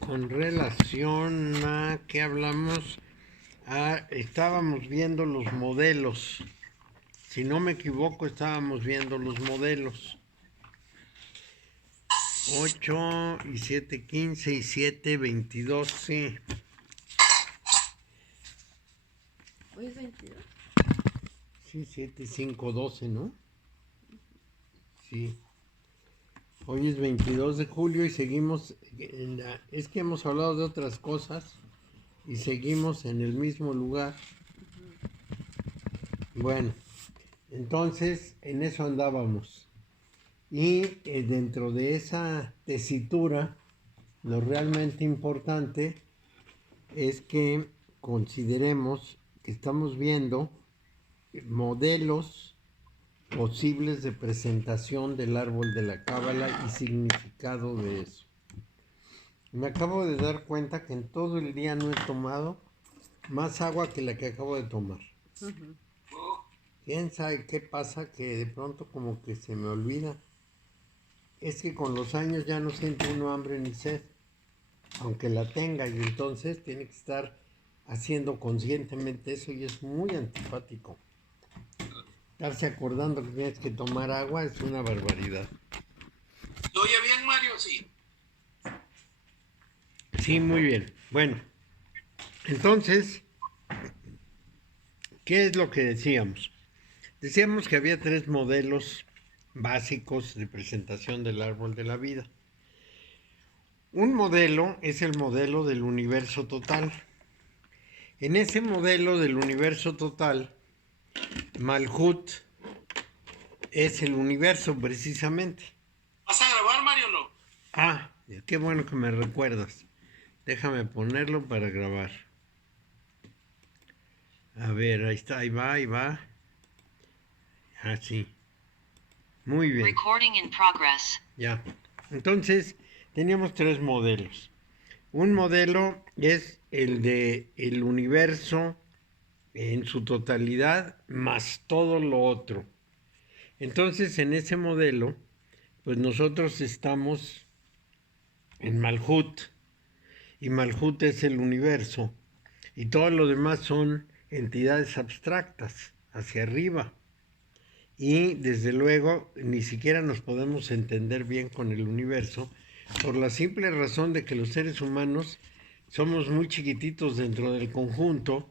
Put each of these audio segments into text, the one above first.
Con relación a qué hablamos, estábamos viendo los modelos. Si no me equivoco, estábamos viendo los modelos. 8 y 7, 15 y 7, 22, sí. ¿Hoy es 22? Sí, 7, 5, 12, ¿no? Sí. Hoy es 22 de julio y seguimos, es que hemos hablado de otras cosas y seguimos en el mismo lugar. Bueno, entonces en eso andábamos. Y dentro de esa tesitura, lo realmente importante es que consideremos que estamos viendo modelos posibles de presentación del árbol de la cábala y significado de eso. Me acabo de dar cuenta que en todo el día no he tomado más agua que la que acabo de tomar. ¿Quién sabe qué pasa? Que de pronto como que se me olvida. Es que con los años ya no siente uno hambre ni sed, aunque la tenga, y entonces tiene que estar haciendo conscientemente eso y es muy antipático. Estarse acordando que tienes que tomar agua es una barbaridad. ¿Lo oye bien, Mario? Sí. Sí, muy bien. Bueno, entonces, ¿qué es lo que decíamos? Decíamos que había tres modelos básicos de presentación del árbol de la vida. Un modelo es el modelo del universo total. En ese modelo del universo total, Malhut es el universo precisamente. ¿Vas a grabar, Mario, o no? Ah, qué bueno que me recuerdas. Déjame ponerlo para grabar. A ver, ahí está, ahí va, ahí va. Ah, sí. Muy bien. Recording in progress. Ya. Entonces, teníamos tres modelos. Un modelo es el de el universo en su totalidad más todo lo otro. Entonces, en ese modelo, pues nosotros estamos en Malhut, y Malhut es el universo, y todo lo demás son entidades abstractas, hacia arriba. Y desde luego ni siquiera nos podemos entender bien con el universo, por la simple razón de que los seres humanos somos muy chiquititos dentro del conjunto,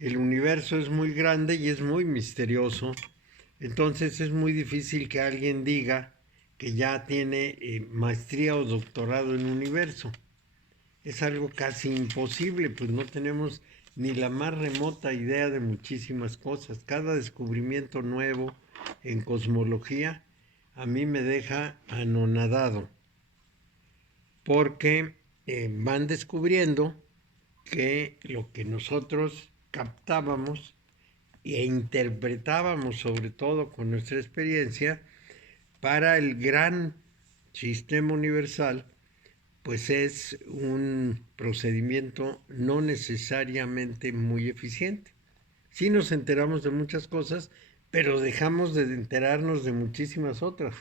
el universo es muy grande y es muy misterioso, entonces es muy difícil que alguien diga que ya tiene maestría o doctorado en universo. Es algo casi imposible, pues no tenemos ni la más remota idea de muchísimas cosas. Cada descubrimiento nuevo en cosmología a mí me deja anonadado, porque van descubriendo que lo que nosotros captábamos e interpretábamos, sobre todo con nuestra experiencia, para el gran sistema universal, pues es un procedimiento no necesariamente muy eficiente. Sí nos enteramos de muchas cosas, pero dejamos de enterarnos de muchísimas otras.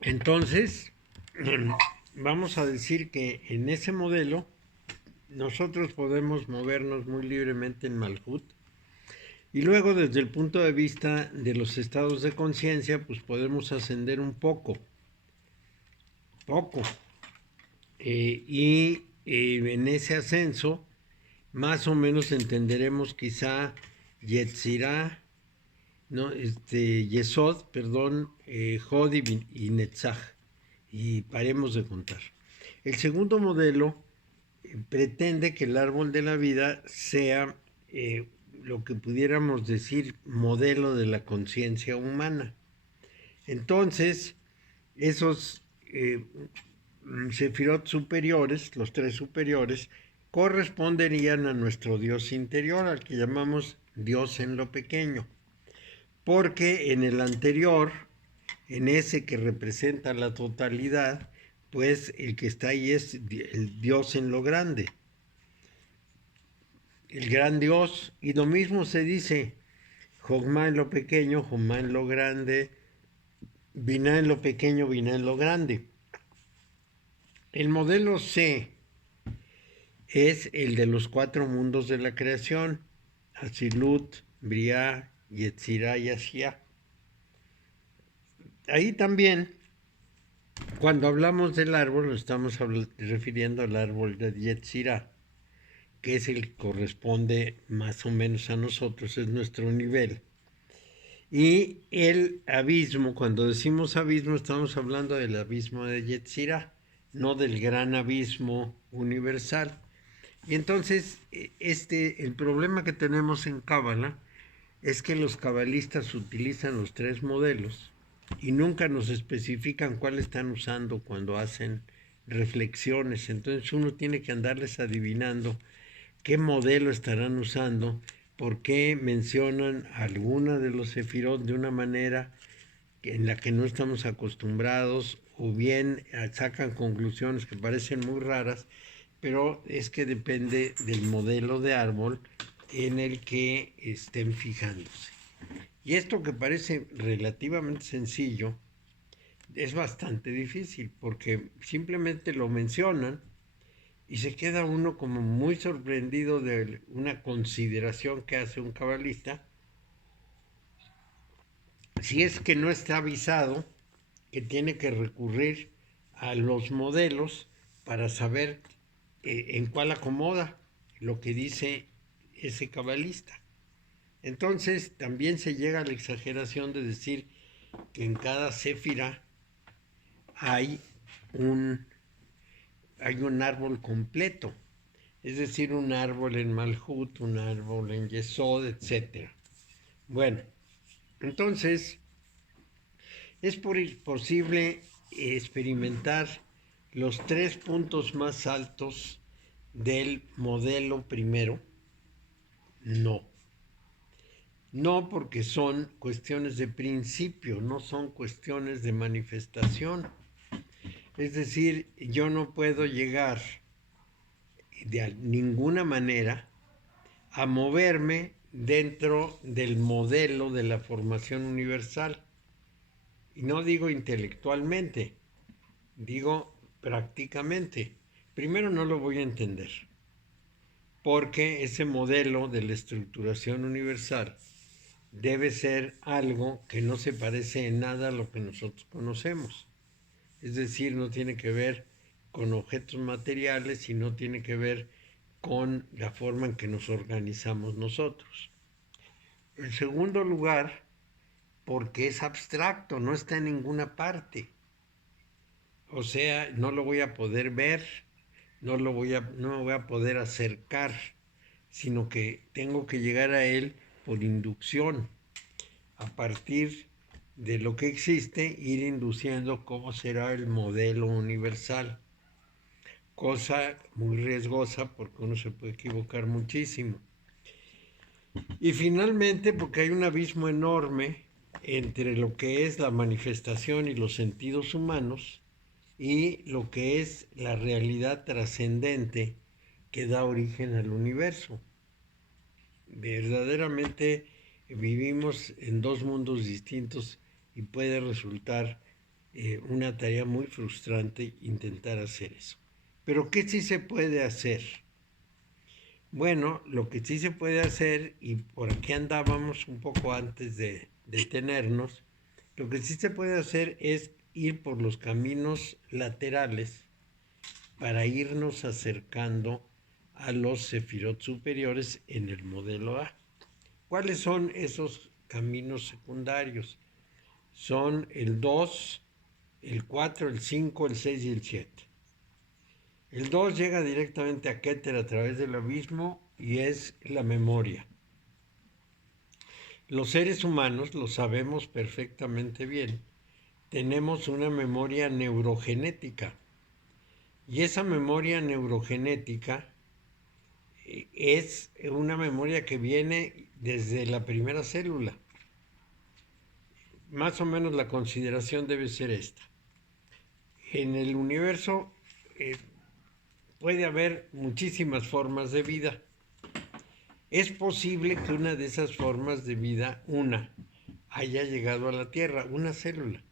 Entonces, vamos a decir que en ese modelo nosotros podemos movernos muy libremente en Malhut, y luego desde el punto de vista de los estados de conciencia, pues podemos ascender un poco, en ese ascenso más o menos entenderemos quizá Yetzirah, ¿no? Yesod, perdón, Hod y Netzach, y paremos de contar. El segundo modelo pretende que el árbol de la vida sea lo que pudiéramos decir modelo de la conciencia humana. Entonces, esos sefirot superiores, los tres superiores, corresponderían a nuestro Dios interior, al que llamamos Dios en lo pequeño. Porque en el anterior, en ese que representa la totalidad, pues el que está ahí es el Dios en lo grande, el gran Dios. Y lo mismo se dice, Jogma en lo pequeño, Jogma en lo grande, Binah en lo pequeño, Binah en lo grande. El modelo C es el de los 4 mundos de la creación: Atzilut, Briah, Yetzirah y Ashia. Ahí también, cuando hablamos del árbol, nos estamos refiriendo al árbol de Yetzirah, que es el que corresponde más o menos a nosotros, es nuestro nivel. Y el abismo, cuando decimos abismo, estamos hablando del abismo de Yetzirah, no del gran abismo universal. Y entonces, el problema que tenemos en Cábala es que los cabalistas utilizan los 3 modelos y nunca nos especifican cuál están usando cuando hacen reflexiones. Entonces uno tiene que andarles adivinando qué modelo estarán usando, por qué mencionan alguna de los sefirot de una manera en la que no estamos acostumbrados, o bien sacan conclusiones que parecen muy raras, pero es que depende del modelo de árbol en el que estén fijándose. Y esto, que parece relativamente sencillo, es bastante difícil, porque simplemente lo mencionan y se queda uno como muy sorprendido de una consideración que hace un cabalista, si es que no está avisado que tiene que recurrir a los modelos para saber en cuál acomoda lo que dice ese cabalista. Entonces también se llega a la exageración de decir que en cada séfira hay un árbol completo, es decir, un árbol en Malhut, un árbol en Yesod, etc. Bueno, entonces es posible experimentar los 3 puntos más altos del modelo primero. No. No, porque son cuestiones de principio, no son cuestiones de manifestación. Es decir, yo no puedo llegar de ninguna manera a moverme dentro del modelo de la formación universal. Y no digo intelectualmente, digo prácticamente. Primero, no lo voy a entender, porque ese modelo de la estructuración universal debe ser algo que no se parece en nada a lo que nosotros conocemos. Es decir, no tiene que ver con objetos materiales y no tiene que ver con la forma en que nos organizamos nosotros. En segundo lugar, porque es abstracto, no está en ninguna parte. O sea, no lo voy a poder ver, no me voy a poder acercar, sino que tengo que llegar a él por inducción, a partir de lo que existe, ir induciendo cómo será el modelo universal. Cosa muy riesgosa, porque uno se puede equivocar muchísimo. Y finalmente, porque hay un abismo enorme entre lo que es la manifestación y los sentidos humanos y lo que es la realidad trascendente que da origen al universo. Verdaderamente vivimos en 2 mundos distintos y puede resultar una tarea muy frustrante intentar hacer eso. Pero ¿qué sí se puede hacer? Bueno, lo que sí se puede hacer, y por aquí andábamos un poco antes de detenernos, lo que sí se puede hacer es ir por los caminos laterales para irnos acercando a los sefirot superiores en el modelo A. ¿Cuáles son esos caminos secundarios? Son el 2, el 4, el 5, el 6 y el 7. El 2 llega directamente a Keter a través del abismo y es la memoria. Los seres humanos, lo sabemos perfectamente bien, tenemos una memoria neurogenética. Y esa memoria neurogenética es una memoria que viene desde la primera célula. Más o menos la consideración debe ser esta. En el universo puede haber muchísimas formas de vida. Es posible que una de esas formas de vida, haya llegado a la Tierra, una célula,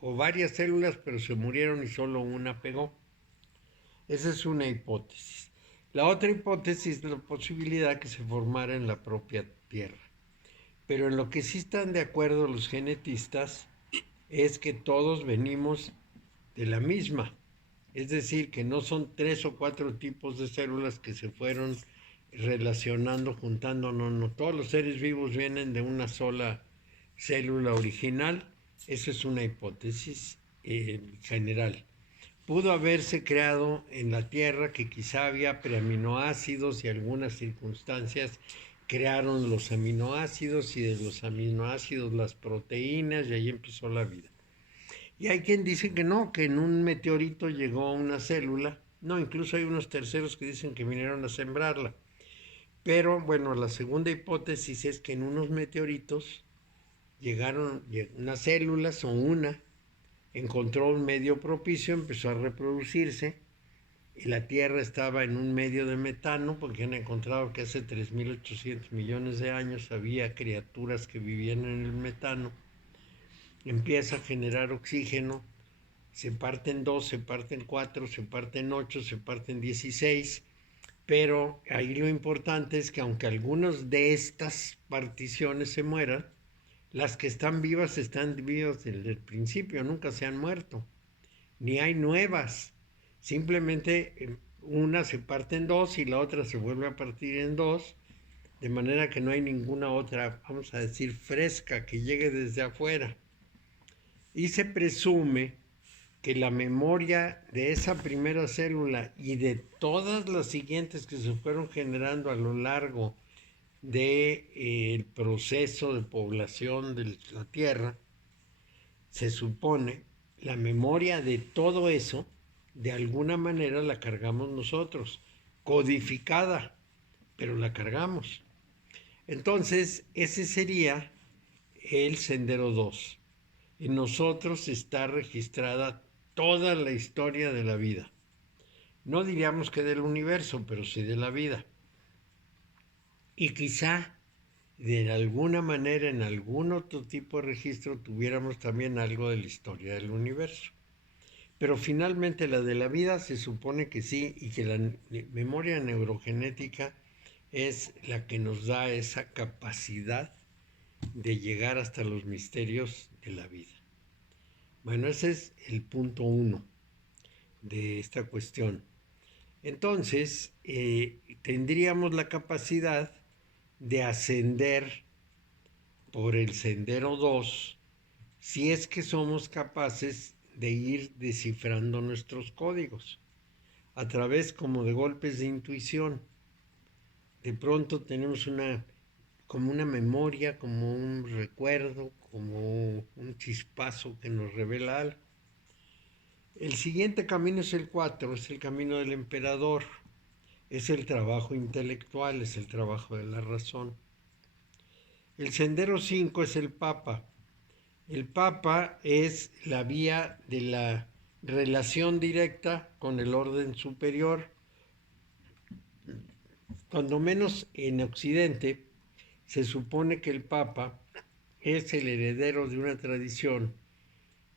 o varias células, pero se murieron y solo una pegó. Esa es una hipótesis. La otra hipótesis es la posibilidad que se formara en la propia Tierra. Pero en lo que sí están de acuerdo los genetistas es que todos venimos de la misma. Es decir, que no son 3 o 4 tipos de células que se fueron relacionando, juntando, no. Todos los seres vivos vienen de una sola célula original. Esa es una hipótesis general. Pudo haberse creado en la Tierra que quizá había preaminoácidos y algunas circunstancias crearon los aminoácidos y de los aminoácidos las proteínas y ahí empezó la vida. Y hay quien dice que no, que en un meteorito llegó una célula. No, incluso hay unos terceros que dicen que vinieron a sembrarla. Pero bueno, la segunda hipótesis es que en unos meteoritos llegaron unas células o encontró un medio propicio, empezó a reproducirse y la Tierra estaba en un medio de metano porque han encontrado que hace 3.800 millones de años había criaturas que vivían en el metano. Empieza a generar oxígeno, se parten 2, se parten 4, se parten 8, se parten 16, pero ahí lo importante es que aunque algunas de estas particiones se mueran, las que están vivas desde el principio, nunca se han muerto, ni hay nuevas, simplemente una se parte en 2 y la otra se vuelve a partir en 2, de manera que no hay ninguna otra, vamos a decir, fresca que llegue desde afuera. Y se presume que la memoria de esa primera célula y de todas las siguientes que se fueron generando a lo largo del proceso de población de la Tierra, se supone, la memoria de todo eso, de alguna manera la cargamos nosotros, codificada, pero la cargamos. Entonces, ese sería el sendero 2. En nosotros está registrada toda la historia de la vida. No diríamos que del universo, pero sí de la vida. Y quizá de alguna manera en algún otro tipo de registro tuviéramos también algo de la historia del universo. Pero finalmente la de la vida se supone que sí, y que la memoria neurogenética es la que nos da esa capacidad de llegar hasta los misterios de la vida. Bueno, ese es el punto 1 de esta cuestión. Entonces, tendríamos la capacidad de ascender por el sendero 2 si es que somos capaces de ir descifrando nuestros códigos a través como de golpes de intuición. De pronto tenemos como una memoria, como un recuerdo, como un chispazo que nos revela algo. El siguiente camino es el 4, es el camino del emperador, es el trabajo intelectual, es el trabajo de la razón. El sendero 5 es el Papa. El Papa es la vía de la relación directa con el orden superior. Cuando menos en Occidente, se supone que el Papa es el heredero de una tradición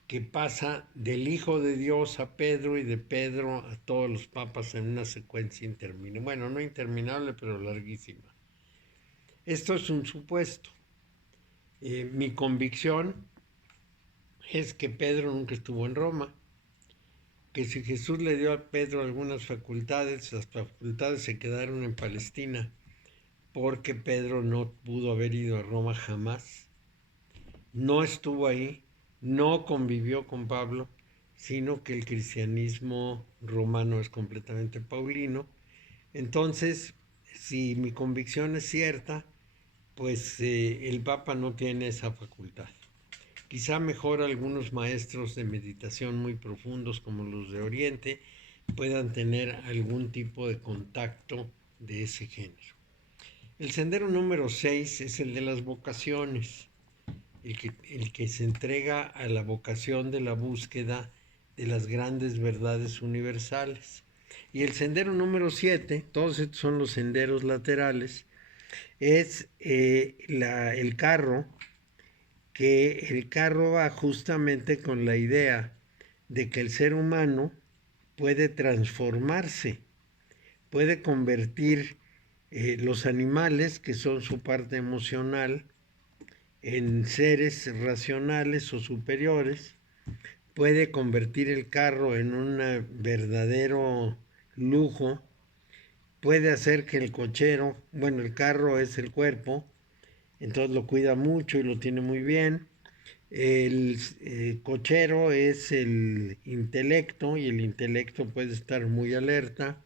que pasa del Hijo de Dios a Pedro y de Pedro a todos los papas en una secuencia interminable. Bueno, no interminable, pero larguísima. Esto es un supuesto. Mi convicción es que Pedro nunca estuvo en Roma, que si Jesús le dio a Pedro algunas facultades, las facultades se quedaron en Palestina, porque Pedro no pudo haber ido a Roma jamás, no estuvo ahí, no convivió con Pablo, sino que el cristianismo romano es completamente paulino. Entonces, si mi convicción es cierta, pues el Papa no tiene esa facultad. Quizá mejor algunos maestros de meditación muy profundos como los de Oriente puedan tener algún tipo de contacto de ese género. El sendero número 6 es el de las vocaciones, el que se entrega a la vocación de la búsqueda de las grandes verdades universales. Y el sendero número 7, todos estos son los senderos laterales, es el carro, que el carro va justamente con la idea de que el ser humano puede transformarse, puede convertir los animales, que son su parte emocional, en seres racionales o superiores, puede convertir el carro en un verdadero lujo, puede hacer que el cochero, bueno, el carro es el cuerpo, entonces lo cuida mucho y lo tiene muy bien. El cochero es el intelecto y el intelecto puede estar muy alerta.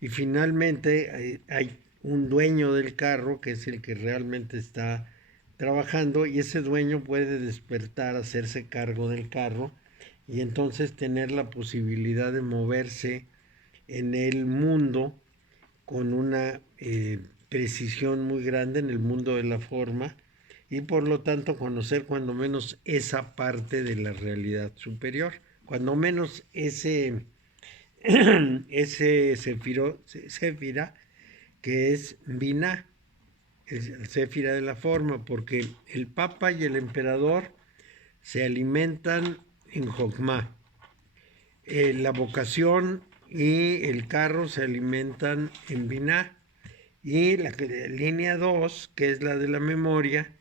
Y finalmente hay un dueño del carro que es el que realmente está trabajando y ese dueño puede despertar, hacerse cargo del carro y entonces tener la posibilidad de moverse en el mundo con una precisión muy grande en el mundo de la forma y por lo tanto conocer cuando menos esa parte de la realidad superior, cuando menos ese céfira que es Binah, el céfira de la forma, porque el papa y el emperador se alimentan en Jokmah. La vocación y el carro se alimentan en Binah. Y la línea 2, que es la de la memoria,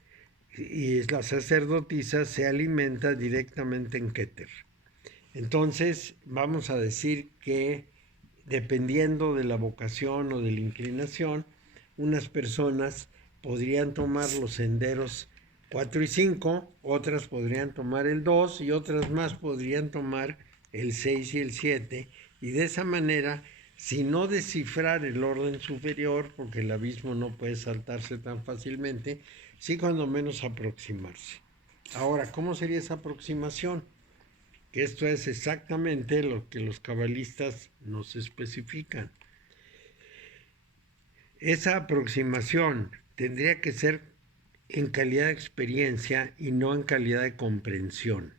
y es la sacerdotisa, se alimenta directamente en Keter. Entonces, vamos a decir que dependiendo de la vocación o de la inclinación, unas personas podrían tomar los senderos 4 y 5, otras podrían tomar el 2 y otras más podrían tomar el 6 y el 7. Y de esa manera, si no descifrar el orden superior, porque el abismo no puede saltarse tan fácilmente, sí cuando menos aproximarse. Ahora, ¿cómo sería esa aproximación? Que esto es exactamente lo que los cabalistas nos especifican. Esa aproximación tendría que ser en calidad de experiencia y no en calidad de comprensión.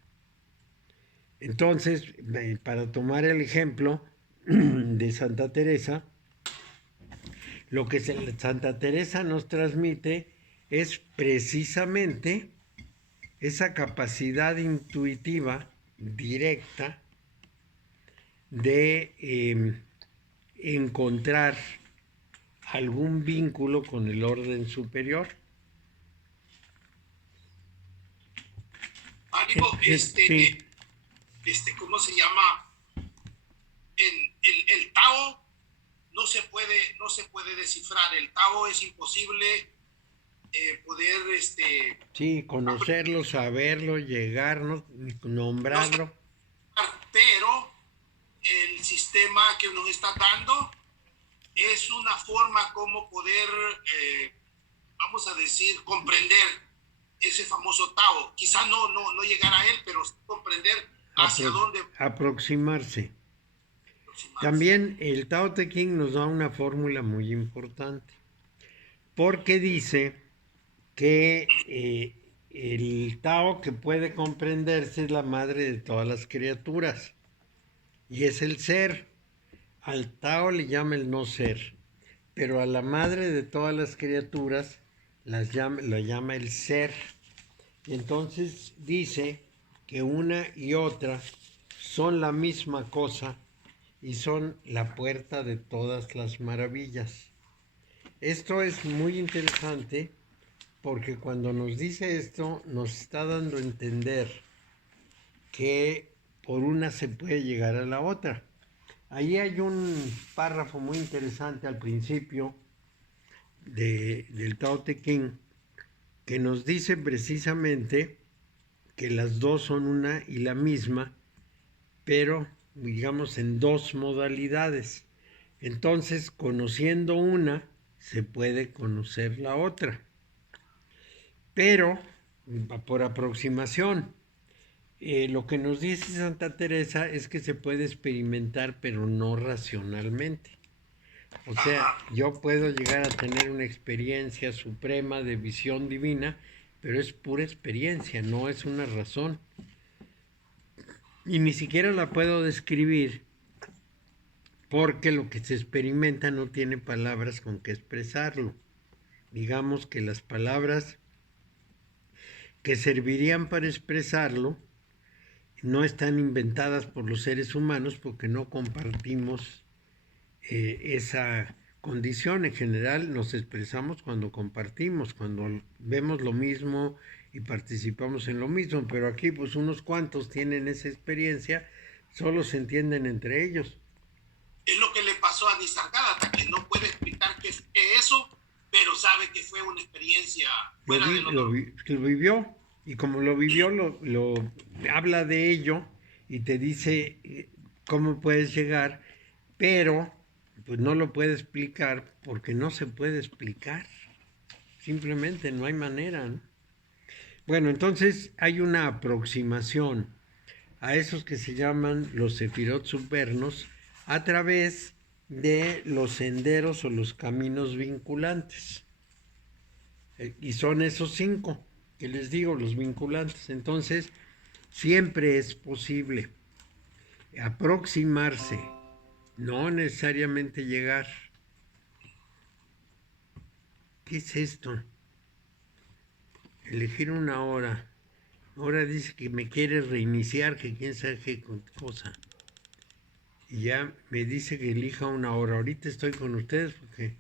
Entonces, para tomar el ejemplo de Santa Teresa, lo que Santa Teresa nos transmite es precisamente esa capacidad intuitiva, directa, de encontrar algún vínculo con el orden superior. Ánimo, Sí. ¿Cómo se llama? El Tao no se puede descifrar. El Tao es imposible poder Sí, conocerlo, saberlo, llegar, no sé, nombrarlo. pero el sistema que nos está dando es una forma como poder, vamos a decir, comprender ese famoso Tao. Quizá no llegar a él, pero sí comprender hacia dónde Aproximarse. aproximarse. También el Tao Te Ching nos da una fórmula muy importante, porque dice que el Tao que puede comprenderse es la madre de todas las criaturas y es el ser. Al Tao le llama el no ser, pero a la madre de todas las criaturas la llama el ser. Y entonces dice que una y otra son la misma cosa y son la puerta de todas las maravillas. Esto es muy interesante porque cuando nos dice esto nos está dando a entender que por una se puede llegar a la otra. Ahí hay un párrafo muy interesante al principio del Tao Te Ching que nos dice precisamente que las dos son una y la misma, pero digamos en dos modalidades. Entonces, conociendo una, se puede conocer la otra, pero por aproximación. Lo que nos dice Santa Teresa es que se puede experimentar, pero no racionalmente. O sea, yo puedo llegar a tener una experiencia suprema de visión divina, pero es pura experiencia, no es una razón. Y ni siquiera la puedo describir porque lo que se experimenta no tiene palabras con que expresarlo. Digamos que las palabras que servirían para expresarlo no están inventadas por los seres humanos porque no compartimos esa condición. En general nos expresamos cuando compartimos, cuando vemos lo mismo y participamos en lo mismo, pero aquí pues unos cuantos tienen esa experiencia, solo se entienden entre ellos. Es lo que le pasó a Nisargadatta, que no puede explicar qué es eso, pero sabe que fue una experiencia fuera de Lo vivió, y como lo vivió, lo habla de ello y te dice cómo puedes llegar, pero pues no lo puede explicar porque no se puede explicar. Simplemente no hay manera, ¿no? Bueno, entonces hay una aproximación a esos que se llaman los sefirot supernos a través de los senderos o los caminos vinculantes. Y son esos 5 que les digo, los vinculantes. Entonces, siempre es posible aproximarse, no necesariamente llegar. ¿Qué es esto? Elegir una hora. Ahora dice que me quiere reiniciar, que quién sabe qué cosa. Y ya me dice que elija una hora. Ahorita estoy con ustedes porque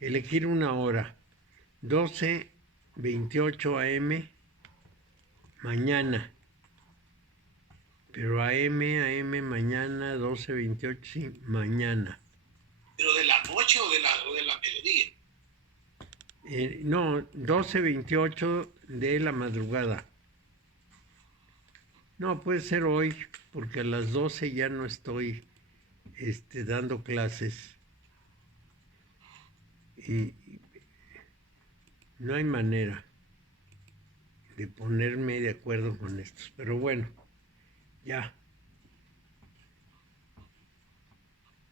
elegir una hora. 12:28 AM mañana. Pero AM mañana, 12:28, sí, mañana. ¿Pero de la noche o de la mediodía? No, 12:28 de la madrugada. No, puede ser hoy, porque a las 12 ya no estoy dando clases. Y no hay manera de ponerme de acuerdo con estos. Pero bueno, ya.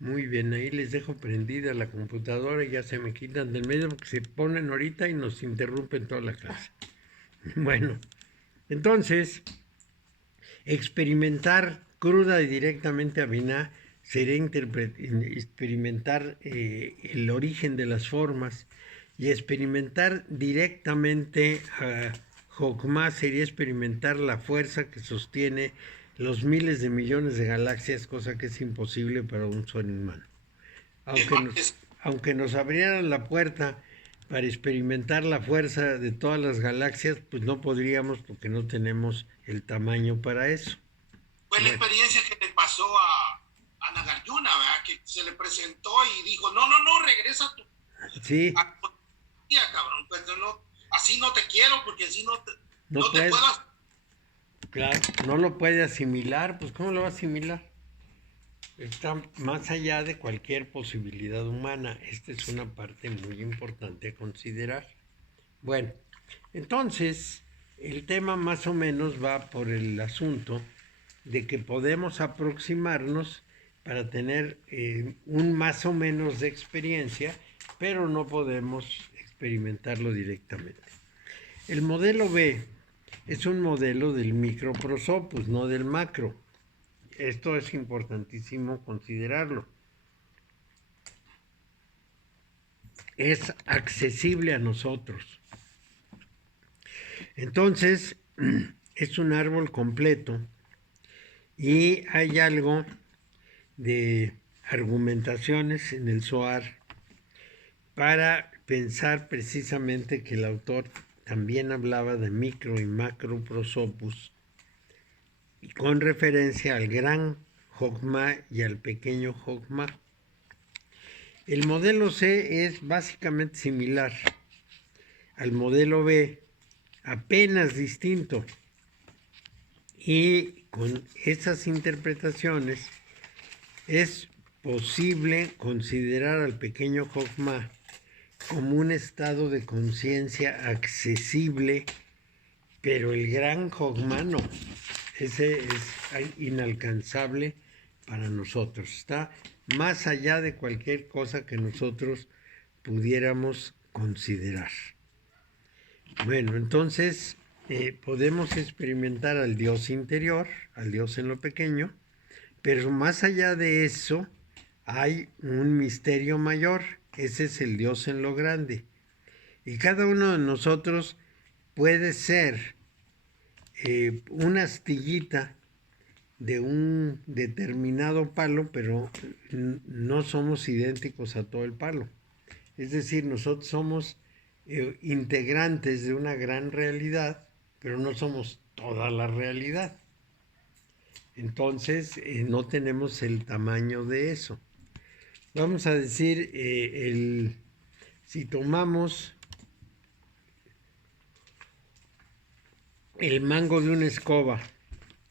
Muy bien, ahí les dejo prendida la computadora y ya se me quitan del medio porque se ponen ahorita y nos interrumpen toda la clase. Bueno, entonces, experimentar cruda y directamente a Binah sería experimentar el origen de las formas, y experimentar directamente a Jokmah sería experimentar la fuerza que sostiene los miles de millones de galaxias, cosa que es imposible para un ser humano. Aunque nos abrieran la puerta para experimentar la fuerza de todas las galaxias, pues no podríamos porque no tenemos el tamaño para eso. Fue la experiencia que le pasó a Nagarjuna, ¿verdad? Que se le presentó y dijo, no, regresa a tu... Sí. Cabrón, pues no, así no te quiero porque así no te puedes, puedo... Claro, no lo puede asimilar, pues ¿cómo lo va a asimilar? Está más allá de cualquier posibilidad humana. Esta es una parte muy importante a considerar. Bueno, entonces el tema más o menos va por el asunto de que podemos aproximarnos para tener un más o menos de experiencia, pero no podemos experimentarlo directamente. El modelo B es un modelo del microprosopus, no del macro. Esto es importantísimo considerarlo. Es accesible a nosotros. Entonces, es un árbol completo y hay algo de argumentaciones en el Zohar para pensar precisamente que el autor también hablaba de micro y macro prosopus, y con referencia al gran Jokmah y al pequeño Jokmah. El modelo C es básicamente similar al modelo B, apenas distinto, y con esas interpretaciones es posible considerar al pequeño Jokmah como un estado de conciencia accesible, pero el gran Jokmah no. Ese es inalcanzable para nosotros. Está más allá de cualquier cosa que nosotros pudiéramos considerar. Bueno, entonces podemos experimentar al Dios interior, al Dios en lo pequeño, pero más allá de eso hay un misterio mayor. Ese es el Dios en lo grande. Y cada uno de nosotros puede ser una astillita de un determinado palo, pero no somos idénticos a todo el palo. Es decir, nosotros somos integrantes de una gran realidad, pero no somos toda la realidad. Entonces, no tenemos el tamaño de eso. Vamos a decir, si tomamos el mango de una escoba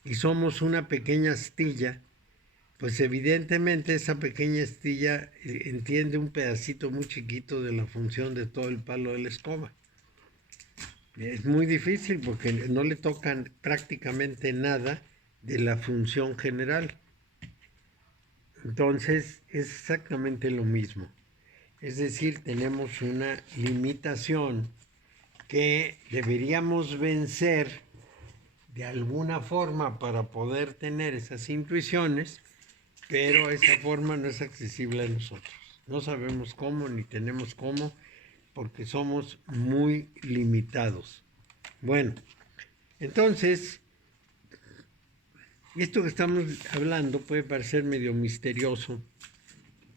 y somos una pequeña astilla, pues evidentemente esa pequeña astilla entiende un pedacito muy chiquito de la función de todo el palo de la escoba. Es muy difícil porque no le tocan prácticamente nada de la función general. Entonces es exactamente lo mismo. Es decir, tenemos una limitación que deberíamos vencer de alguna forma para poder tener esas intuiciones, pero esa forma no es accesible a nosotros. No sabemos cómo ni tenemos cómo, porque somos muy limitados. Bueno, entonces, esto que estamos hablando puede parecer medio misterioso,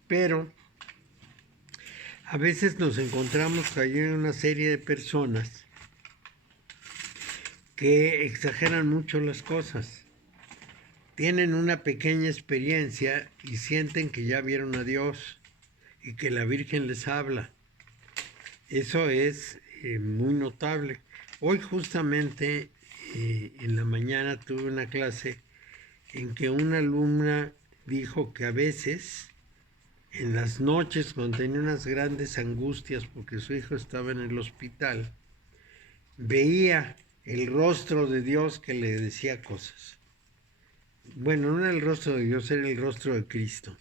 pero a veces nos encontramos que hay una serie de personas que exageran mucho las cosas. Tienen una pequeña experiencia y sienten que ya vieron a Dios y que la Virgen les habla. Eso es muy notable. Hoy justamente en la mañana tuve una clase en que una alumna dijo que a veces, en las noches, cuando tenía unas grandes angustias porque su hijo estaba en el hospital, veía el rostro de Dios que le decía cosas. Bueno, no era el rostro de Dios, era el rostro de Cristo,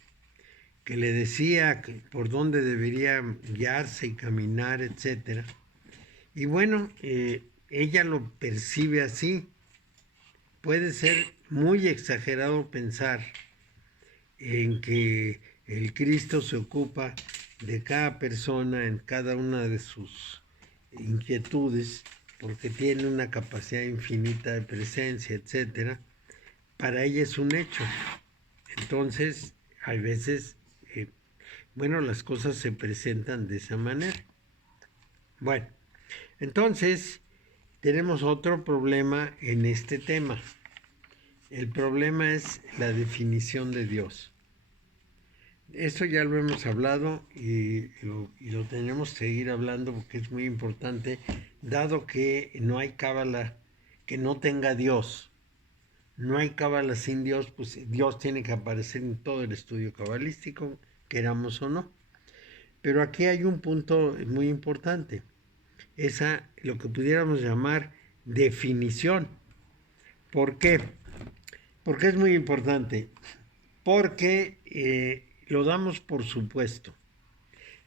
que le decía por dónde debería guiarse y caminar, etc. Y bueno, ella lo percibe así. Puede ser muy exagerado pensar en que el Cristo se ocupa de cada persona en cada una de sus inquietudes, porque tiene una capacidad infinita de presencia, etc. Para ella es un hecho. Entonces, hay veces, las cosas se presentan de esa manera. Bueno, entonces tenemos otro problema en este tema. El problema es la definición de Dios. Esto ya lo hemos hablado y lo tenemos que seguir hablando porque es muy importante, dado que no hay cábala que no tenga Dios. No hay cábala sin Dios, pues Dios tiene que aparecer en todo el estudio cabalístico, queramos o no. Pero aquí hay un punto muy importante, lo que pudiéramos llamar definición. ¿Por qué? Porque es muy importante. Porque lo damos por supuesto.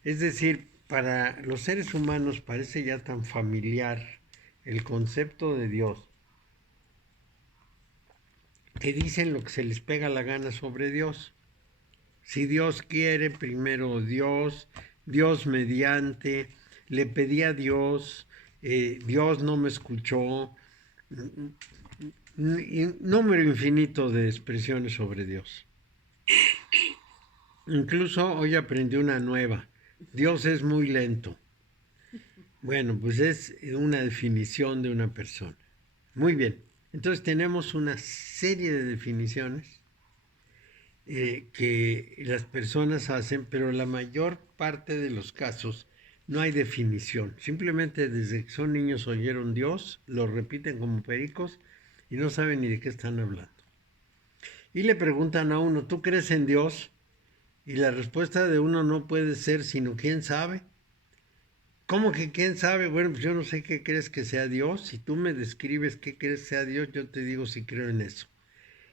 Es decir, para los seres humanos parece ya tan familiar el concepto de Dios, que dicen lo que se les pega la gana sobre Dios. Si Dios quiere, primero Dios, Dios mediante, le pedí a Dios, Dios no me escuchó, número infinito de expresiones sobre Dios. Incluso hoy aprendí una nueva, Dios es muy lento. Bueno, pues es una definición de una persona. Muy bien, entonces tenemos una serie de definiciones que las personas hacen, pero la mayor parte de los casos no hay definición. Simplemente desde que son niños oyeron Dios, lo repiten como pericos y no saben ni de qué están hablando. Y le preguntan a uno, ¿tú crees en Dios? Y la respuesta de uno no puede ser sino ¿quién sabe? ¿Cómo que quién sabe? Bueno, pues yo no sé qué crees que sea Dios. Si tú me describes qué crees que sea Dios, yo te digo si creo en eso.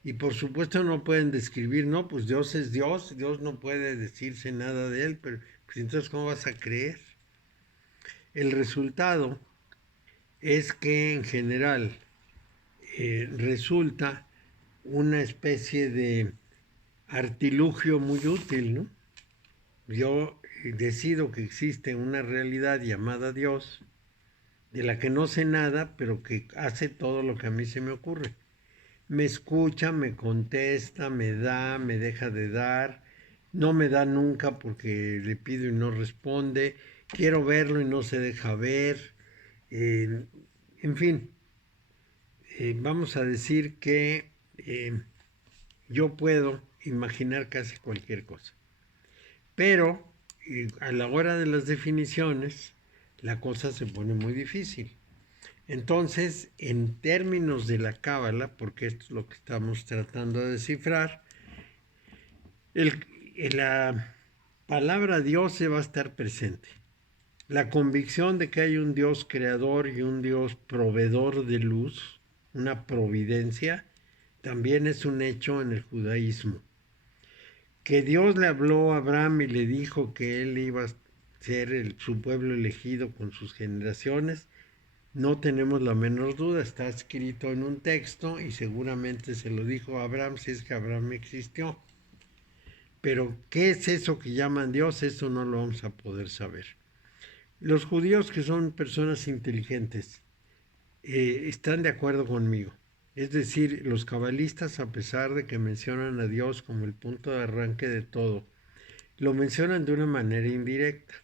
Y por supuesto no pueden describir, no, pues Dios es Dios, Dios no puede decirse nada de él, pero pues entonces ¿cómo vas a creer? El resultado es que en general resulta una especie de artilugio muy útil, ¿no? Yo decido que existe una realidad llamada Dios, de la que no sé nada, pero que hace todo lo que a mí se me ocurre. me escucha, me contesta, me da, me deja de dar, no me da nunca porque le pido y no responde, quiero verlo y no se deja ver, eh, en fin, vamos a decir que yo puedo imaginar casi cualquier cosa. Pero a la hora de las definiciones, la cosa se pone muy difícil. Entonces, en términos de la cábala, porque esto es lo que estamos tratando de descifrar, la palabra Dios se va a estar presente. La convicción de que hay un Dios creador y un Dios proveedor de luz, una providencia, también es un hecho en el judaísmo. Que Dios le habló a Abraham y le dijo que él iba a ser su pueblo elegido con sus generaciones, no tenemos la menor duda, está escrito en un texto y seguramente se lo dijo a Abraham si es que Abraham existió. Pero ¿qué es eso que llaman Dios? Eso no lo vamos a poder saber. Los judíos, que son personas inteligentes, están de acuerdo conmigo. Es decir, los cabalistas, a pesar de que mencionan a Dios como el punto de arranque de todo, lo mencionan de una manera indirecta.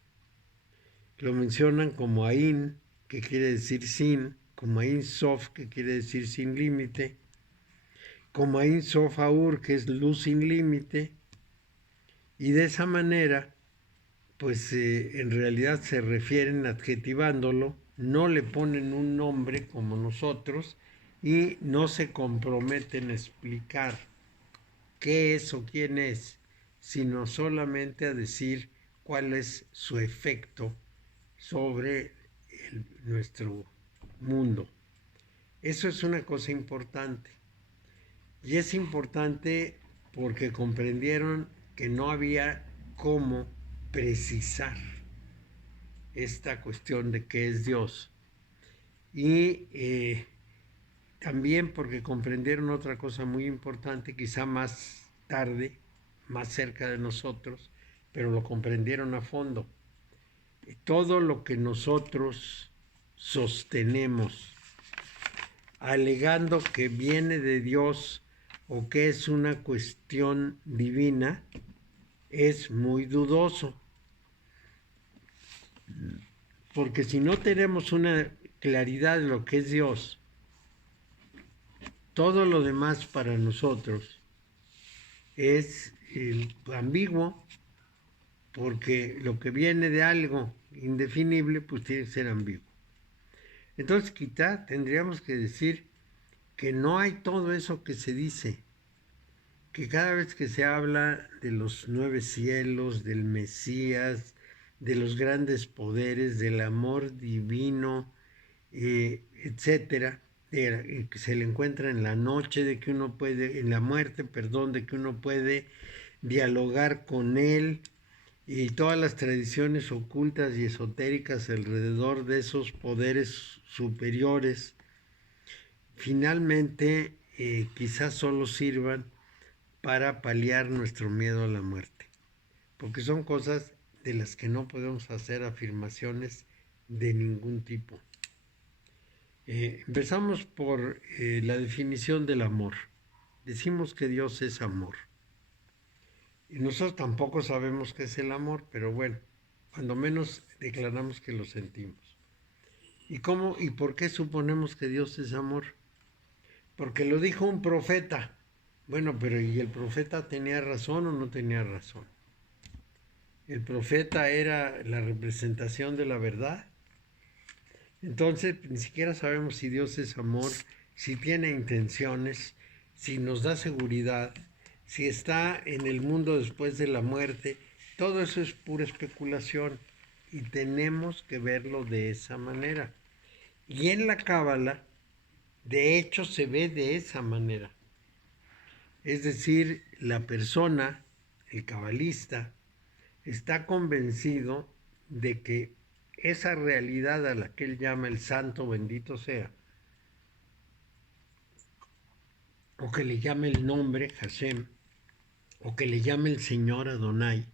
Lo mencionan como Ain, que quiere decir sin, como Ain Sof, que quiere decir sin límite, como Ain Sof Aur, que es luz sin límite, y de esa manera, pues en realidad se refieren adjetivándolo, no le ponen un nombre como nosotros y no se comprometen a explicar qué es o quién es, sino solamente a decir cuál es su efecto sobre nuestro mundo. Eso es una cosa importante. Y es importante porque comprendieron que no había cómo precisar esta cuestión de qué es Dios. Y también porque comprendieron otra cosa muy importante, quizá más tarde, más cerca de nosotros, pero lo comprendieron a fondo. Todo lo que nosotros sostenemos alegando que viene de Dios o que es una cuestión divina es muy dudoso. Porque si no tenemos una claridad de lo que es Dios, todo lo demás para nosotros es ambiguo, porque lo que viene de algo indefinible pues tiene que ser ambiguo. Entonces quizá tendríamos que decir que no hay todo eso que se dice, que cada vez que se habla de los 9 cielos, del Mesías, de los grandes poderes, del amor divino, etcétera, que se le encuentra en la noche, de que uno puede, en la muerte, perdón, de que uno puede dialogar con él, y todas las tradiciones ocultas y esotéricas alrededor de esos poderes superiores, finalmente quizás solo sirvan para paliar nuestro miedo a la muerte, porque son cosas de las que no podemos hacer afirmaciones de ningún tipo. Empezamos por la definición del amor. Decimos que Dios es amor. Y nosotros tampoco sabemos qué es el amor, pero bueno, cuando menos declaramos que lo sentimos. ¿Y cómo y por qué suponemos que Dios es amor? Porque lo dijo un profeta. Bueno, pero ¿y el profeta tenía razón o no tenía razón? ¿El profeta era la representación de la verdad? Entonces, ni siquiera sabemos si Dios es amor, si tiene intenciones, si nos da seguridad, si está en el mundo después de la muerte. Todo eso es pura especulación y tenemos que verlo de esa manera. Y en la Cábala, de hecho, se ve de esa manera. Es decir, la persona, el cabalista, está convencido de que esa realidad a la que él llama el santo bendito sea, o que le llame el nombre Hashem, o que le llame el Señor Adonai,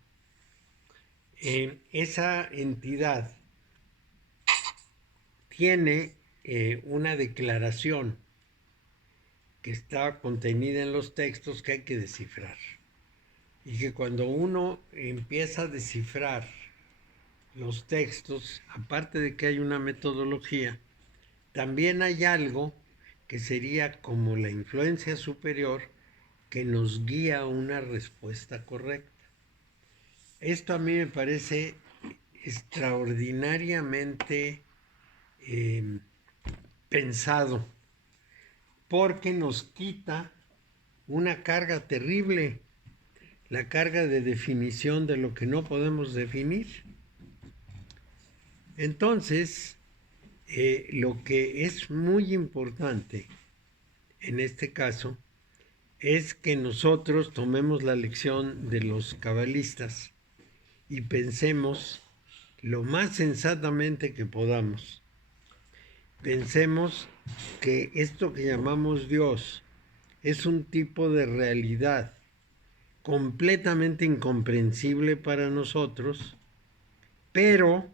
esa entidad tiene una declaración que está contenida en los textos que hay que descifrar. Y que cuando uno empieza a descifrar los textos, aparte de que hay una metodología, también hay algo que sería como la influencia superior que nos guía a una respuesta correcta. Esto a mí me parece extraordinariamente pensado, porque nos quita una carga terrible, la carga de definición de lo que no podemos definir. Entonces, lo que es muy importante en este caso es que nosotros tomemos la lección de los cabalistas y pensemos lo más sensatamente que podamos. Pensemos que esto que llamamos Dios es un tipo de realidad completamente incomprensible para nosotros, pero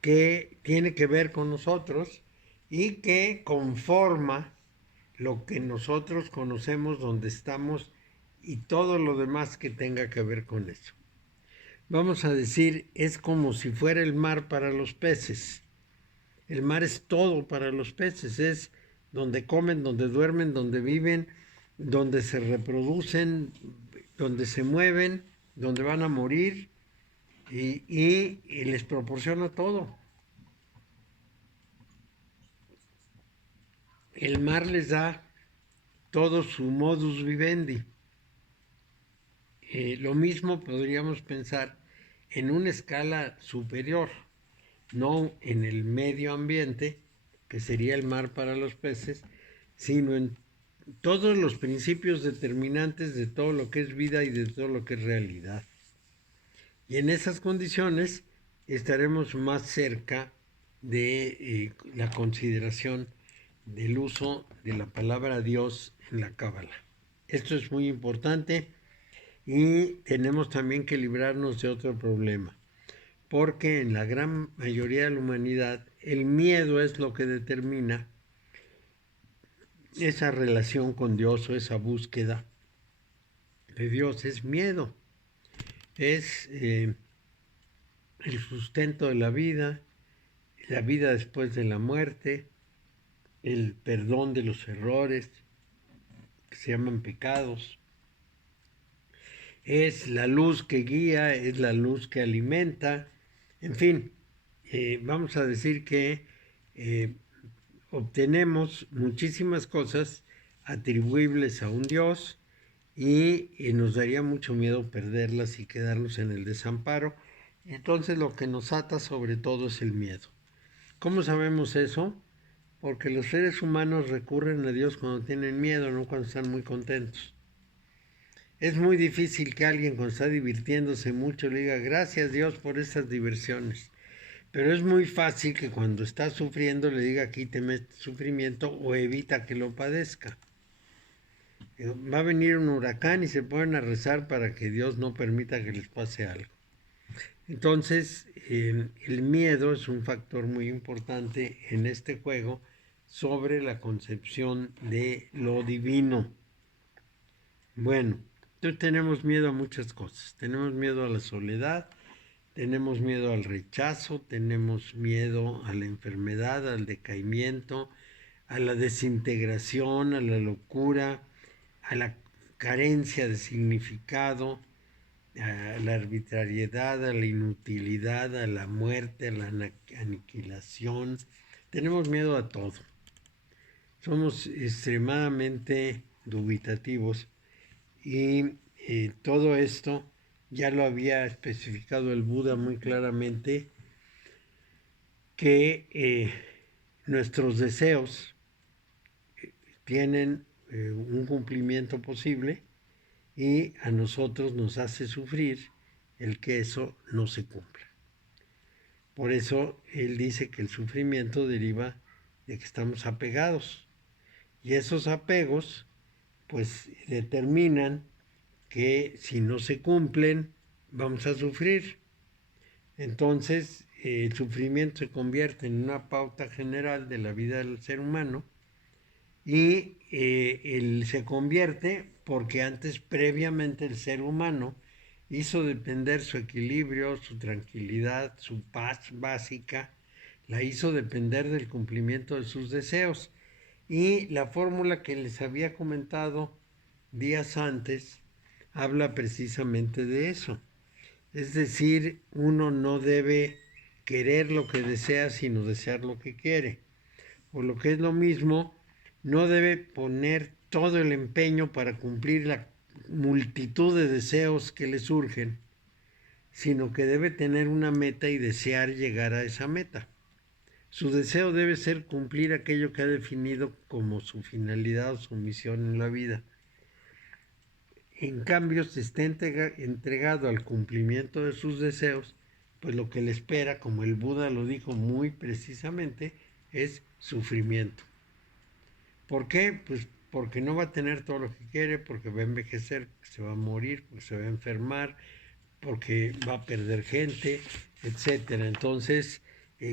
que tiene que ver con nosotros y que conforma lo que nosotros conocemos, donde estamos y todo lo demás que tenga que ver con eso. Vamos a decir, es como si fuera el mar para los peces. El mar es todo para los peces, es donde comen, donde duermen, donde viven, donde se reproducen, donde se mueven, donde van a morir y les proporciona todo. El mar les da todo su modus vivendi. Lo mismo podríamos pensar en una escala superior, no en el medio ambiente, que sería el mar para los peces, sino en todos los principios determinantes de todo lo que es vida y de todo lo que es realidad. Y en esas condiciones estaremos más cerca de la consideración del uso de la palabra Dios en la Cábala. Esto es muy importante y tenemos también que librarnos de otro problema, porque en la gran mayoría de la humanidad el miedo es lo que determina esa relación con Dios o esa búsqueda de Dios. Es miedo, es el sustento de la vida después de la muerte, el perdón de los errores, que se llaman pecados. Es la luz que guía, es la luz que alimenta, en fin, vamos a decir que obtenemos muchísimas cosas atribuibles a un Dios y nos daría mucho miedo perderlas y quedarnos en el desamparo. Entonces lo que nos ata sobre todo es el miedo. ¿Cómo sabemos eso? Porque los seres humanos recurren a Dios cuando tienen miedo, no cuando están muy contentos. Es muy difícil que alguien cuando está divirtiéndose mucho le diga gracias Dios por estas diversiones. Pero es muy fácil que cuando está sufriendo le diga quíteme este sufrimiento o evita que lo padezca. Va a venir un huracán y se ponen a rezar para que Dios no permita que les pase algo. Entonces, el miedo es un factor muy importante en este juego sobre la concepción de lo divino. Bueno, entonces tenemos miedo a muchas cosas. Tenemos miedo a la soledad, tenemos miedo al rechazo, tenemos miedo a la enfermedad, al decaimiento, a la desintegración, a la locura, a la carencia de significado, a la arbitrariedad, a la inutilidad, a la muerte, a la aniquilación. Tenemos miedo a todo. Somos extremadamente dubitativos y todo esto ya lo había especificado el Buda muy claramente, que nuestros deseos tienen un cumplimiento posible y a nosotros nos hace sufrir el que eso no se cumpla. Por eso él dice que el sufrimiento deriva de que estamos apegados y esos apegos pues determinan que si no se cumplen vamos a sufrir. Entonces el sufrimiento se convierte en una pauta general de la vida del ser humano y él se convierte porque antes, previamente, el ser humano hizo depender su equilibrio, su tranquilidad, su paz básica, la hizo depender del cumplimiento de sus deseos. Y la fórmula que les había comentado días antes habla precisamente de eso. Es decir, uno no debe querer lo que desea, sino desear lo que quiere. O lo que es lo mismo, no debe poner todo el empeño para cumplir la multitud de deseos que le surgen, sino que debe tener una meta y desear llegar a esa meta. Su deseo debe ser cumplir aquello que ha definido como su finalidad o su misión en la vida. En cambio, si está entregado al cumplimiento de sus deseos, pues lo que le espera, como el Buda lo dijo muy precisamente, es sufrimiento. ¿Por qué? Pues porque no va a tener todo lo que quiere, porque va a envejecer, porque se va a morir, porque se va a enfermar, porque va a perder gente, etcétera. Entonces,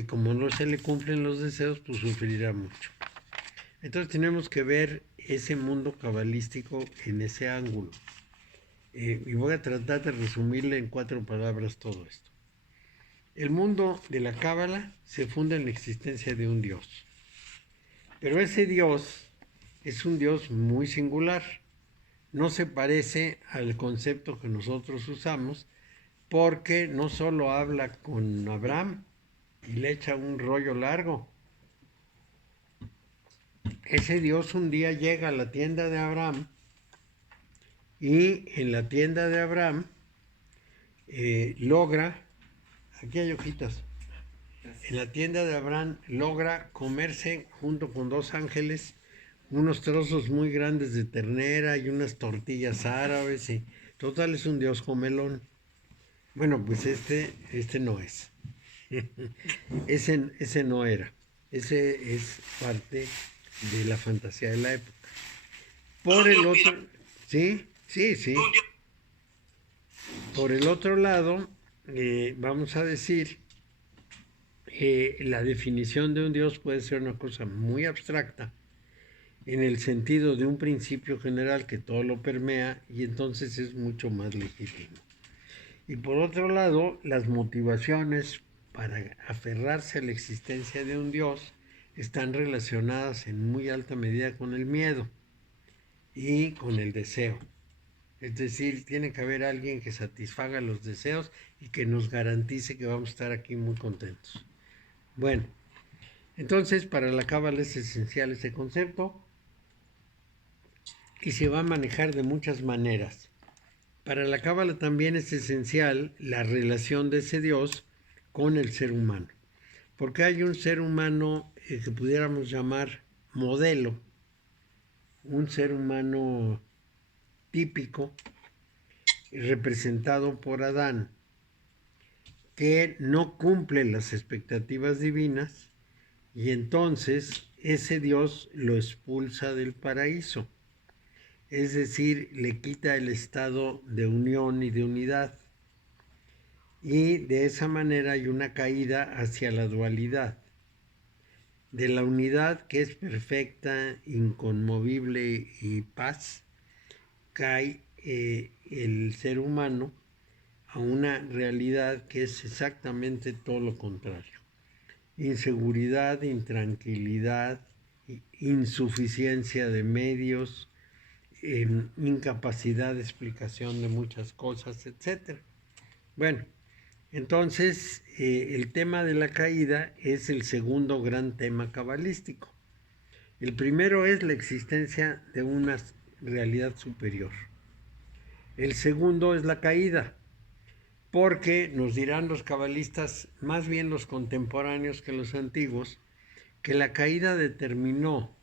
como no se le cumplen los deseos, pues sufrirá mucho. Entonces tenemos que ver ese mundo cabalístico en ese ángulo. Y voy a tratar de resumirle en 4 palabras todo esto. El mundo de la cábala se funda en la existencia de un Dios. Pero ese Dios es un Dios muy singular. No se parece al concepto que nosotros usamos, porque no solo habla con Abraham y le echa un rollo largo. Ese Dios un día llega a la tienda de Abraham y en la tienda de Abraham aquí hay hojitas, en la tienda de Abraham logra comerse junto con 2 ángeles unos trozos muy grandes de ternera y unas tortillas árabes y total es un Dios comelón. Bueno, pues este no es. ese no era. Ese es parte de la fantasía de la época. Por el otro, sí. Por el otro lado, vamos a decir, la definición de un Dios puede ser una cosa muy abstracta, en el sentido de un principio general que todo lo permea y entonces es mucho más legítimo. Y por otro lado, las motivaciones para aferrarse a la existencia de un Dios están relacionadas en muy alta medida con el miedo y con el deseo. Es decir, tiene que haber alguien que satisfaga los deseos y que nos garantice que vamos a estar aquí muy contentos. Bueno, entonces para la cábala es esencial ese concepto y se va a manejar de muchas maneras. Para la cábala también es esencial la relación de ese Dios con el ser humano, porque hay un ser humano que pudiéramos llamar modelo, un ser humano típico, representado por Adán, que no cumple las expectativas divinas y entonces ese Dios lo expulsa del paraíso. Es decir, le quita el estado de unión y de unidad. Y de esa manera hay una caída hacia la dualidad. De la unidad que es perfecta, inconmovible y paz, cae el ser humano a una realidad que es exactamente todo lo contrario. Inseguridad, intranquilidad, insuficiencia de medios, incapacidad de explicación de muchas cosas, etc. Bueno, entonces el tema de la caída es el segundo gran tema cabalístico. El primero es la existencia de una realidad superior. El segundo es la caída, porque nos dirán los cabalistas, más bien los contemporáneos que los antiguos, que la caída determinó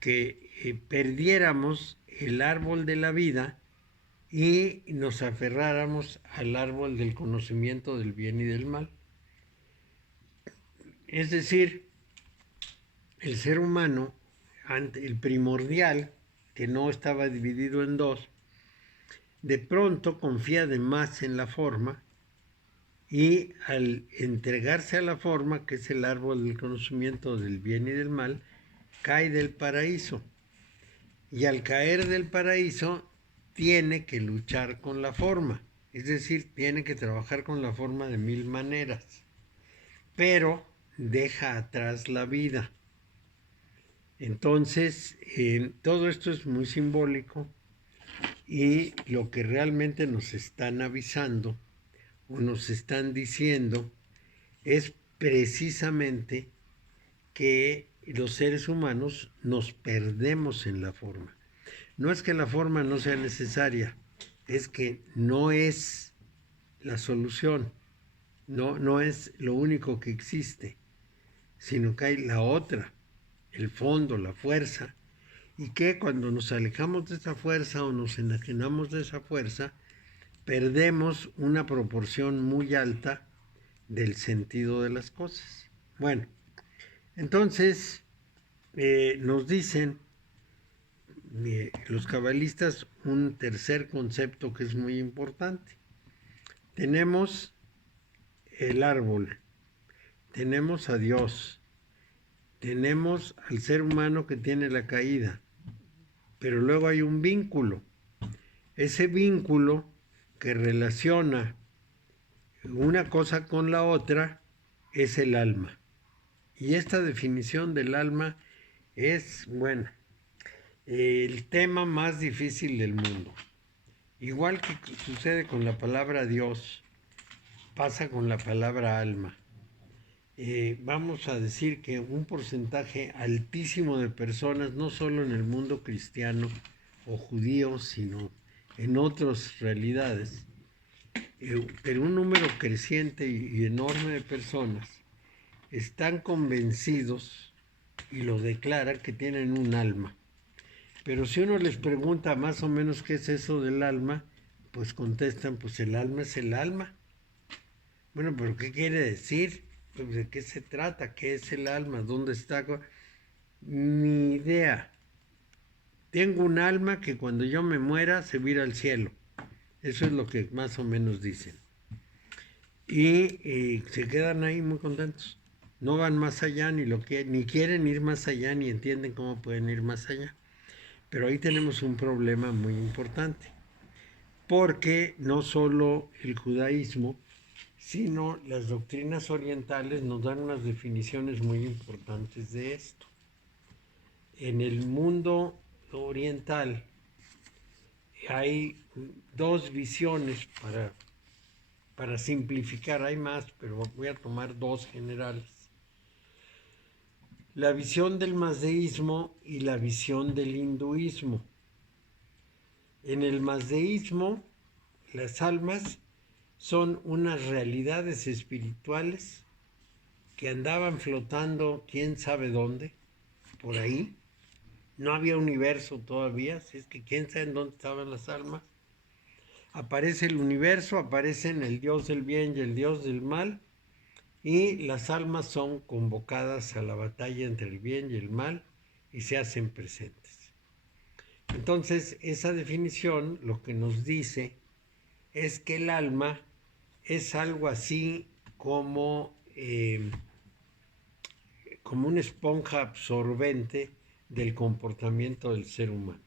que perdiéramos el árbol de la vida y nos aferráramos al árbol del conocimiento del bien y del mal. Es decir, el ser humano, el primordial, que no estaba dividido en 2, de pronto confía de más en la forma y al entregarse a la forma, que es el árbol del conocimiento del bien y del mal, cae del paraíso y al caer del paraíso tiene que luchar con la forma, es decir, tiene que trabajar con la forma de 1000 maneras, pero deja atrás la vida. Entonces, todo esto es muy simbólico y lo que realmente nos están avisando o nos están diciendo es precisamente que los seres humanos nos perdemos en la forma. No es que la forma no sea necesaria, es que no es la solución, no es lo único que existe, sino que hay la otra, el fondo, la fuerza, y que cuando nos alejamos de esa fuerza o nos enajenamos de esa fuerza, perdemos una proporción muy alta del sentido de las cosas. Bueno, entonces nos dicen los cabalistas un tercer concepto que es muy importante. Tenemos el árbol, tenemos a Dios, tenemos al ser humano que tiene la caída, pero luego hay un vínculo. Ese vínculo que relaciona una cosa con la otra es el alma. Y esta definición del alma es, bueno, el tema más difícil del mundo. Igual que sucede con la palabra Dios, pasa con la palabra alma. Vamos a decir que un porcentaje altísimo de personas, no solo en el mundo cristiano o judío, sino en otras realidades, pero un número creciente y enorme de personas están convencidos y lo declaran que tienen un alma. Pero si uno les pregunta más o menos qué es eso del alma, pues contestan, pues el alma es el alma. Bueno, pero ¿qué quiere decir? Pues, ¿de qué se trata? ¿Qué es el alma? ¿Dónde está? Ni idea. Tengo un alma que cuando yo me muera se va a ir al cielo. Eso es lo que más o menos dicen. Y se quedan ahí muy contentos. No van más allá ni quieren ir más allá ni entienden cómo pueden ir más allá. Pero ahí tenemos un problema muy importante. Porque no solo el judaísmo, sino las doctrinas orientales nos dan unas definiciones muy importantes de esto. En el mundo oriental hay dos visiones para simplificar, hay más, pero voy a tomar dos generales. La visión del mazdeísmo y la visión del hinduismo. En el mazdeísmo, las almas son unas realidades espirituales que andaban flotando quién sabe dónde, por ahí. No había universo todavía, así es que quién sabe en dónde estaban las almas. Aparece el universo, aparecen el Dios del bien y el Dios del mal, y las almas son convocadas a la batalla entre el bien y el mal y se hacen presentes. Entonces, esa definición lo que nos dice es que el alma es algo así como una esponja absorbente del comportamiento del ser humano.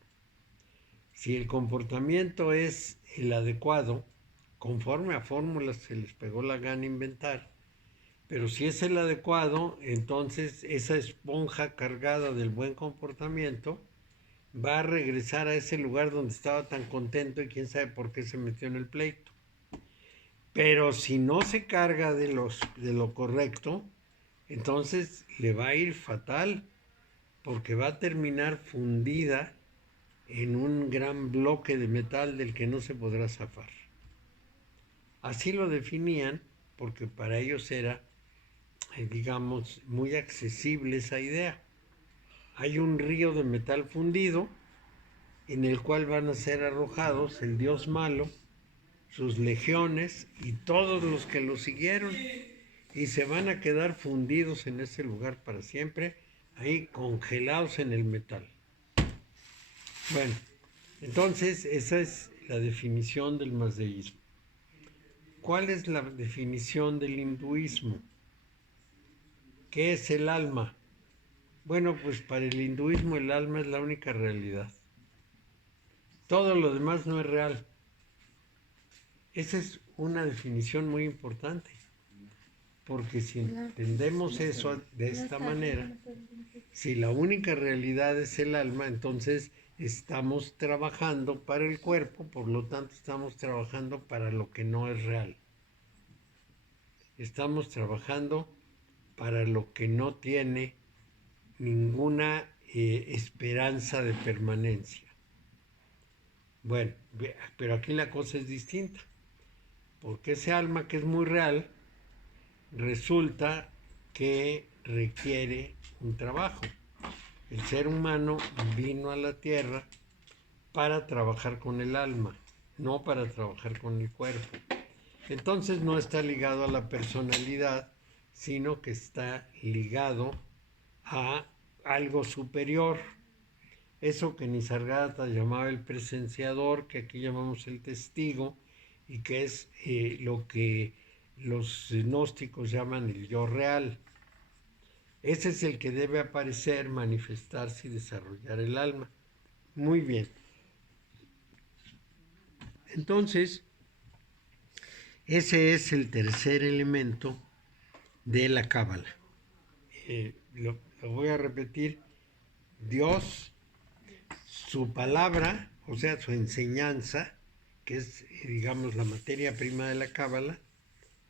Si el comportamiento es el adecuado, conforme a fórmulas se les pegó la gana inventar, pero si es el adecuado, entonces esa esponja cargada del buen comportamiento va a regresar a ese lugar donde estaba tan contento y quién sabe por qué se metió en el pleito. Pero si no se carga de lo correcto, entonces le va a ir fatal, porque va a terminar fundida en un gran bloque de metal del que no se podrá zafar. Así lo definían, porque para ellos era, digamos, muy accesible esa idea. Hay un río de metal fundido en el cual van a ser arrojados el dios malo, sus legiones y todos los que lo siguieron, y se van a quedar fundidos en ese lugar para siempre, ahí congelados en el metal. Bueno, entonces esa es la definición del mazdeísmo. ¿Cuál es la definición del hinduismo? ¿Qué es el alma? Bueno, pues para el hinduismo el alma es la única realidad. Todo lo demás no es real. Esa es una definición muy importante, porque si entendemos eso de esta manera, si la única realidad es el alma, entonces estamos trabajando para el cuerpo, por lo tanto estamos trabajando para lo que no es real. Estamos trabajando para lo que no tiene ninguna esperanza de permanencia. Bueno, pero aquí la cosa es distinta, porque ese alma que es muy real, resulta que requiere un trabajo. El ser humano vino a la tierra para trabajar con el alma, no para trabajar con el cuerpo. Entonces no está ligado a la personalidad, sino que está ligado a algo superior. Eso que Nisargadatta llamaba el presenciador, que aquí llamamos el testigo, y que es lo que los gnósticos llaman el yo real. Ese es el que debe aparecer, manifestarse y desarrollar el alma. Muy bien. Entonces, ese es el tercer elemento de la Cábala. Lo voy a repetir. Dios, su palabra, o sea, su enseñanza, que es, digamos, la materia prima de la Cábala.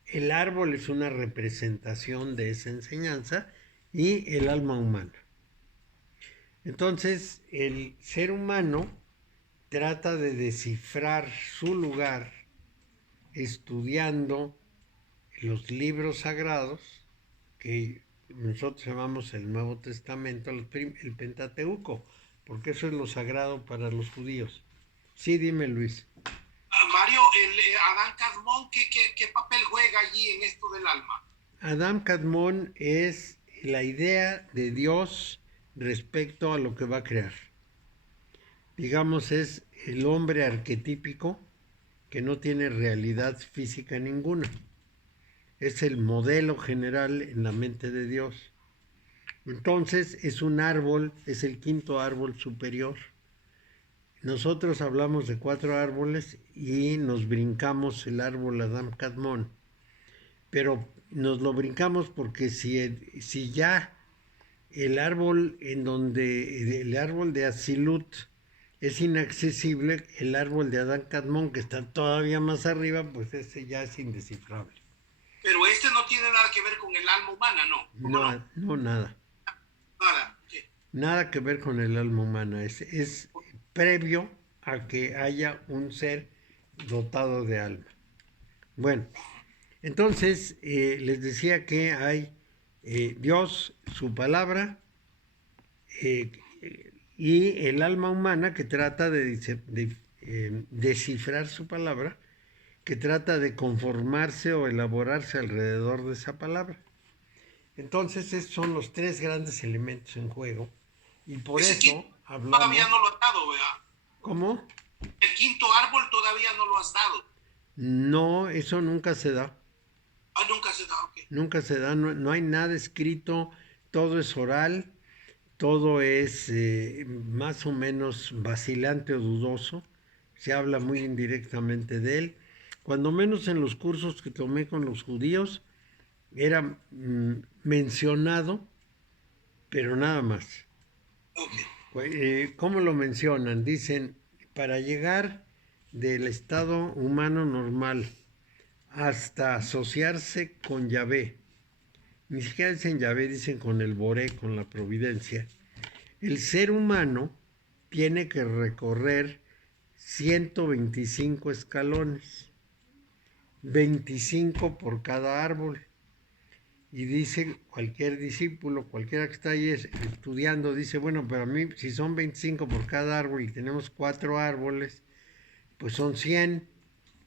El árbol es una representación de esa enseñanza y el alma humana. Entonces, el ser humano trata de descifrar su lugar estudiando los libros sagrados que nosotros llamamos el Nuevo Testamento, el Pentateuco, porque eso es lo sagrado para los judíos. Sí, dime, Luis. Mario, Adán Kadmón, ¿qué papel juega allí en esto del alma? Adam Kadmon es la idea de Dios respecto a lo que va a crear. Digamos, es el hombre arquetípico que no tiene realidad física ninguna. Es el modelo general en la mente de Dios. Entonces es un árbol, es el quinto árbol superior. Nosotros hablamos de 4 árboles y nos brincamos el árbol Adam Kadmon. Pero nos lo brincamos porque si ya el árbol el árbol de Asilut es inaccesible, el árbol de Adán Kadmon, que está todavía más arriba, pues ese ya es indescifrable. Pero este no tiene nada que ver con el alma humana, ¿no? No, no, nada. Nada. ¿Qué? Nada que ver con el alma humana. Es previo a que haya un ser dotado de alma. Bueno, entonces les decía que hay Dios, su palabra, eh, y el alma humana que trata de descifrar su palabra, que trata de conformarse o elaborarse alrededor de esa palabra. Entonces, estos son los 3 grandes elementos en juego y por Ese eso hablamos... todavía no lo has dado, ¿verdad? ¿Cómo? El quinto árbol todavía no lo has dado. No, eso nunca se da. Ah, nunca se da, ok. Nunca se da, no hay nada escrito, todo es oral, todo es más o menos vacilante o dudoso, se habla muy indirectamente de él. Cuando menos en los cursos que tomé con los judíos, era mencionado, pero nada más. ¿Cómo lo mencionan? Dicen, para llegar del estado humano normal hasta asociarse con Yahvé, ni siquiera dicen Yahvé, dicen con el Boré, con la providencia, el ser humano tiene que recorrer 125 escalones, 25 por cada árbol. Y dice cualquier discípulo, cualquiera que está ahí estudiando, dice, bueno, pero a mí si son 25 por cada árbol y tenemos 4 árboles, pues son 100.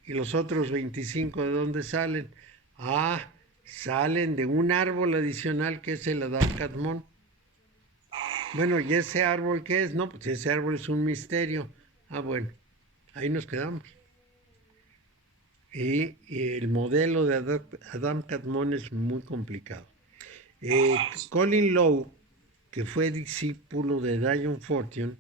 ¿Y los otros 25 de dónde salen? Ah, salen de un árbol adicional que es el Adam Kadmon. Bueno, ¿y ese árbol qué es? No, pues ese árbol es un misterio. Ah, bueno, ahí nos quedamos. Y el modelo de Adam Kadmon es muy complicado. Colin Lowe, que fue discípulo de Dion Fortune,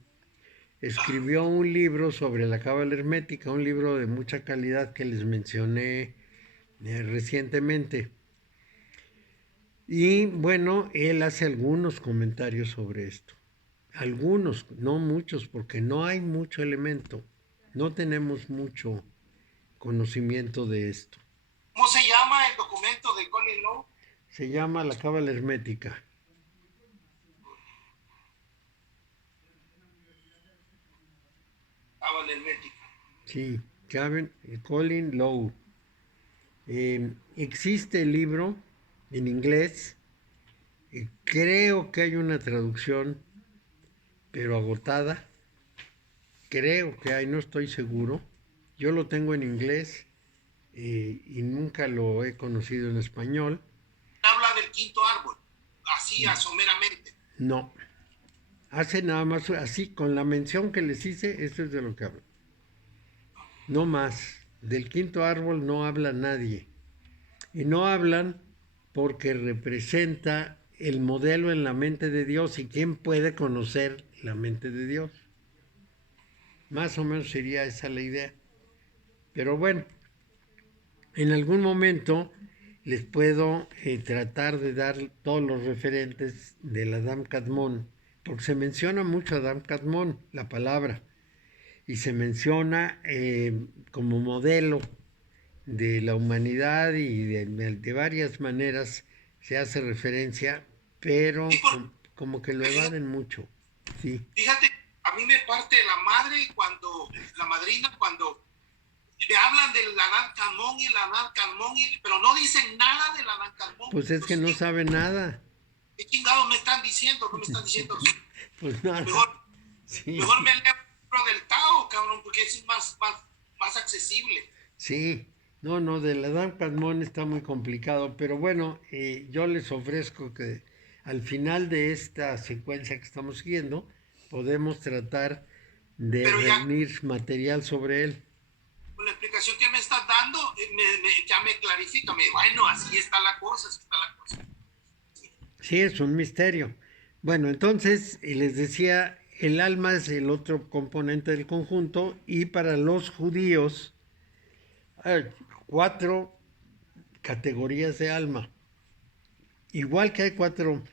escribió un libro sobre la cábala hermética, un libro de mucha calidad que les mencioné recientemente. Y bueno, él hace algunos comentarios sobre esto. Algunos, no muchos, porque no hay mucho elemento. No tenemos mucho conocimiento de esto. ¿Cómo se llama el documento de Colin Lowe? Se llama la cábala hermética. Cábala hermética. Sí, Colin Lowe. Existe el libro en inglés. Creo que hay una traducción, pero agotada. Creo que hay, no estoy seguro. Yo lo tengo en inglés y nunca lo he conocido en español. Habla del quinto árbol, así someramente. No. Hace nada más así, con la mención que les hice, eso es de lo que hablo. No más. Del quinto árbol no habla nadie. Y no hablan porque representa el modelo en la mente de Dios. ¿Y quién puede conocer la mente de Dios? Más o menos sería esa la idea. Pero bueno, en algún momento les puedo tratar de dar todos los referentes del Adam Kadmon, porque se menciona mucho Adam Kadmon, la palabra, y se menciona como modelo de la humanidad y de varias maneras se hace referencia, pero Sí, como que lo evaden mucho. Sí. Fíjate, a mí me parte la madrina cuando me hablan del Adán Calmón y el Adán Calmón, pero no dicen nada del Adán Calmón. Pues es que no sabe nada. ¿Qué chingados me están diciendo? ¿Qué me están diciendo? Pues nada. Sí. Mejor me leo el libro del Tao, cabrón, porque es más accesible. Sí. No, del Adam Kadmon está muy complicado, pero bueno, yo les ofrezco que al final de esta secuencia que estamos siguiendo, podemos tratar de Pero ya, reunir material sobre él. con la explicación que me estás dando, ya me clarifica. Bueno, así está la cosa, así está la cosa. Sí, es un misterio. Bueno, entonces, les decía, el alma es el otro componente del conjunto y para los judíos hay 4 categorías de alma. Igual que hay 4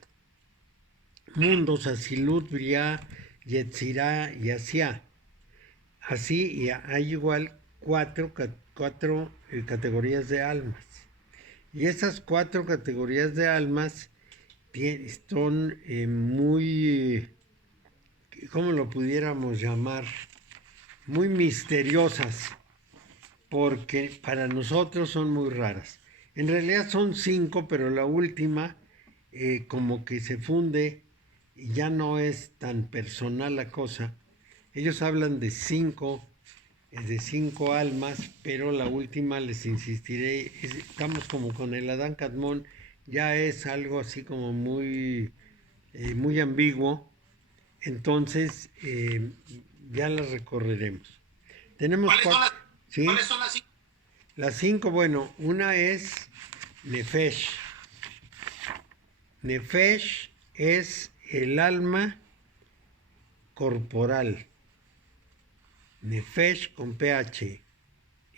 mundos, Asilut, Briah, Yetzirah y Asiá. Así y hay igual 4 categorías de almas. Y esas 4 categorías de almas son muy, ¿cómo lo pudiéramos llamar? Muy misteriosas, porque para nosotros son muy raras. En realidad son 5, pero la última como que se funde y ya no es tan personal la cosa. Ellos hablan de 5 almas, pero la última, les insistiré, estamos como con el Adán Kadmon, ya es algo así como muy ambiguo, entonces ya las recorreremos. Tenemos ¿sí? ¿Cuáles son las 5? Las 5, bueno, una es Nefesh. Nefesh es el alma corporal. Nefesh con PH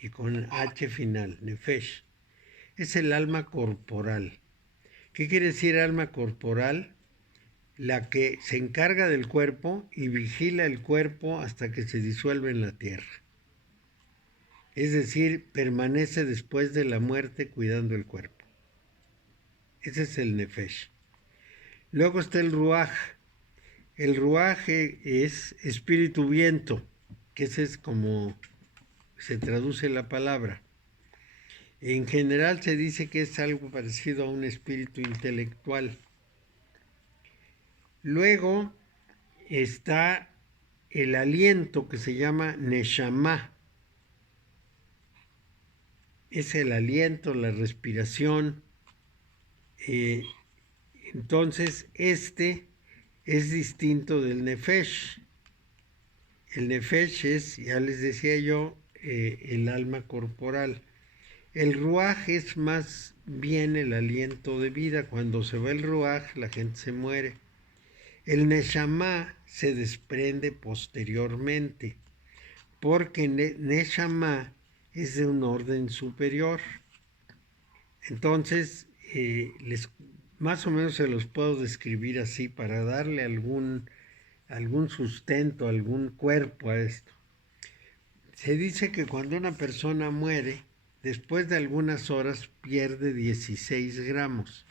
y con H final. Nefesh es el alma corporal. ¿Qué quiere decir alma corporal? La que se encarga del cuerpo y vigila el cuerpo hasta que se disuelve en la tierra. Es decir, permanece después de la muerte cuidando el cuerpo. Ese es el Nefesh. Luego está el Ruaj. El Ruaj es espíritu viento, que ese es como se traduce la palabra. En general se dice que es algo parecido a un espíritu intelectual. Luego está el aliento que se llama Neshama. Es el aliento, la respiración. Entonces este es distinto del Nefesh. El Nefesh es, ya les decía yo, el alma corporal. El Ruaj es más bien el aliento de vida. Cuando se va el Ruaj, la gente se muere. El Neshama se desprende posteriormente, porque Neshama es de un orden superior. Entonces, más o menos se los puedo describir así para darle algún sustento, algún cuerpo a esto. Se dice que cuando una persona muere, después de algunas horas pierde 16 gramos.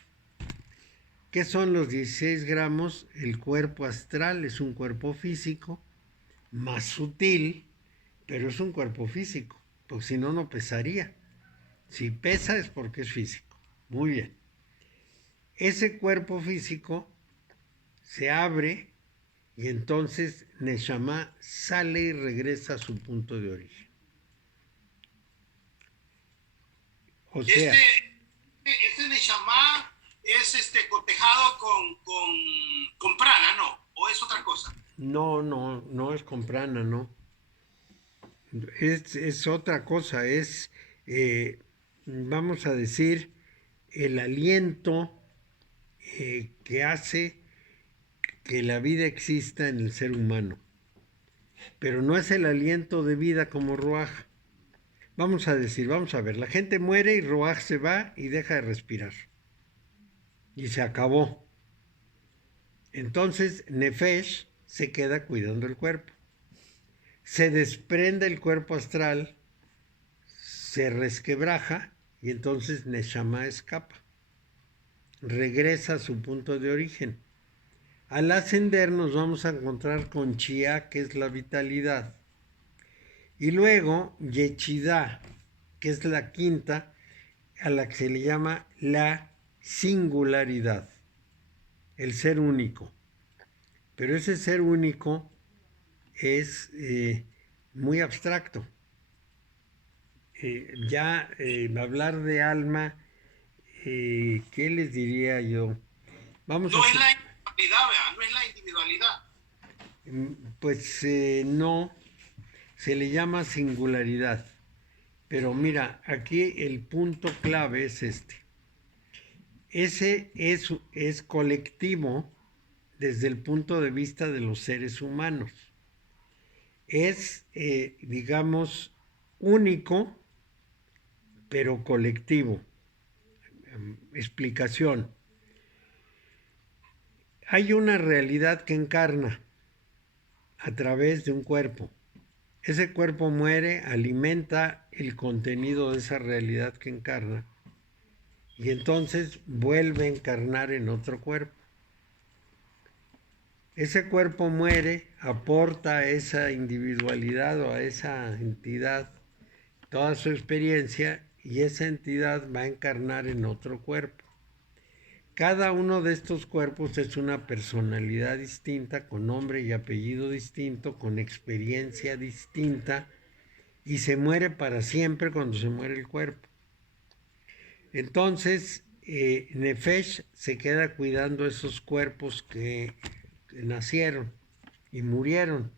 ¿Qué son los 16 gramos? El cuerpo astral es un cuerpo físico, más sutil, pero es un cuerpo físico, porque si no, no pesaría. Si pesa es porque es físico. Muy bien. Ese cuerpo físico se abre y entonces Neshama sale y regresa a su punto de origen. O sea, este Neshama es cotejado con prana, ¿no? ¿O es otra cosa? no es con prana, no. Es otra cosa, vamos a decir, el aliento que hace que la vida exista en el ser humano. Pero no es el aliento de vida como Ruaj. Vamos a decir, vamos a ver, la gente muere y Ruaj se va y deja de respirar. Y se acabó. Entonces Nefesh se queda cuidando el cuerpo. Se desprende el cuerpo astral, se resquebraja y entonces Neshama escapa. Regresa a su punto de origen. Al ascender nos vamos a encontrar con Chia, que es la vitalidad. Y luego Yechidá, que es la quinta, a la que se le llama la singularidad, el ser único. Pero ese ser único es muy abstracto. Hablar de alma, ¿qué les diría yo? No es la individualidad, ¿verdad? No es la individualidad. Pues no, se le llama singularidad. Pero mira, aquí el punto clave es este. Ese es colectivo desde el punto de vista de los seres humanos. Es, digamos, único, pero colectivo. Explicación. Hay una realidad que encarna a través de un cuerpo. Ese cuerpo muere, alimenta el contenido de esa realidad que encarna y entonces vuelve a encarnar en otro cuerpo. Ese cuerpo muere, aporta a esa individualidad o a esa entidad toda su experiencia y esa entidad va a encarnar en otro cuerpo. Cada uno de estos cuerpos es una personalidad distinta, con nombre y apellido distinto, con experiencia distinta, y se muere para siempre cuando se muere el cuerpo. Entonces, Nefesh se queda cuidando esos cuerpos que nacieron y murieron.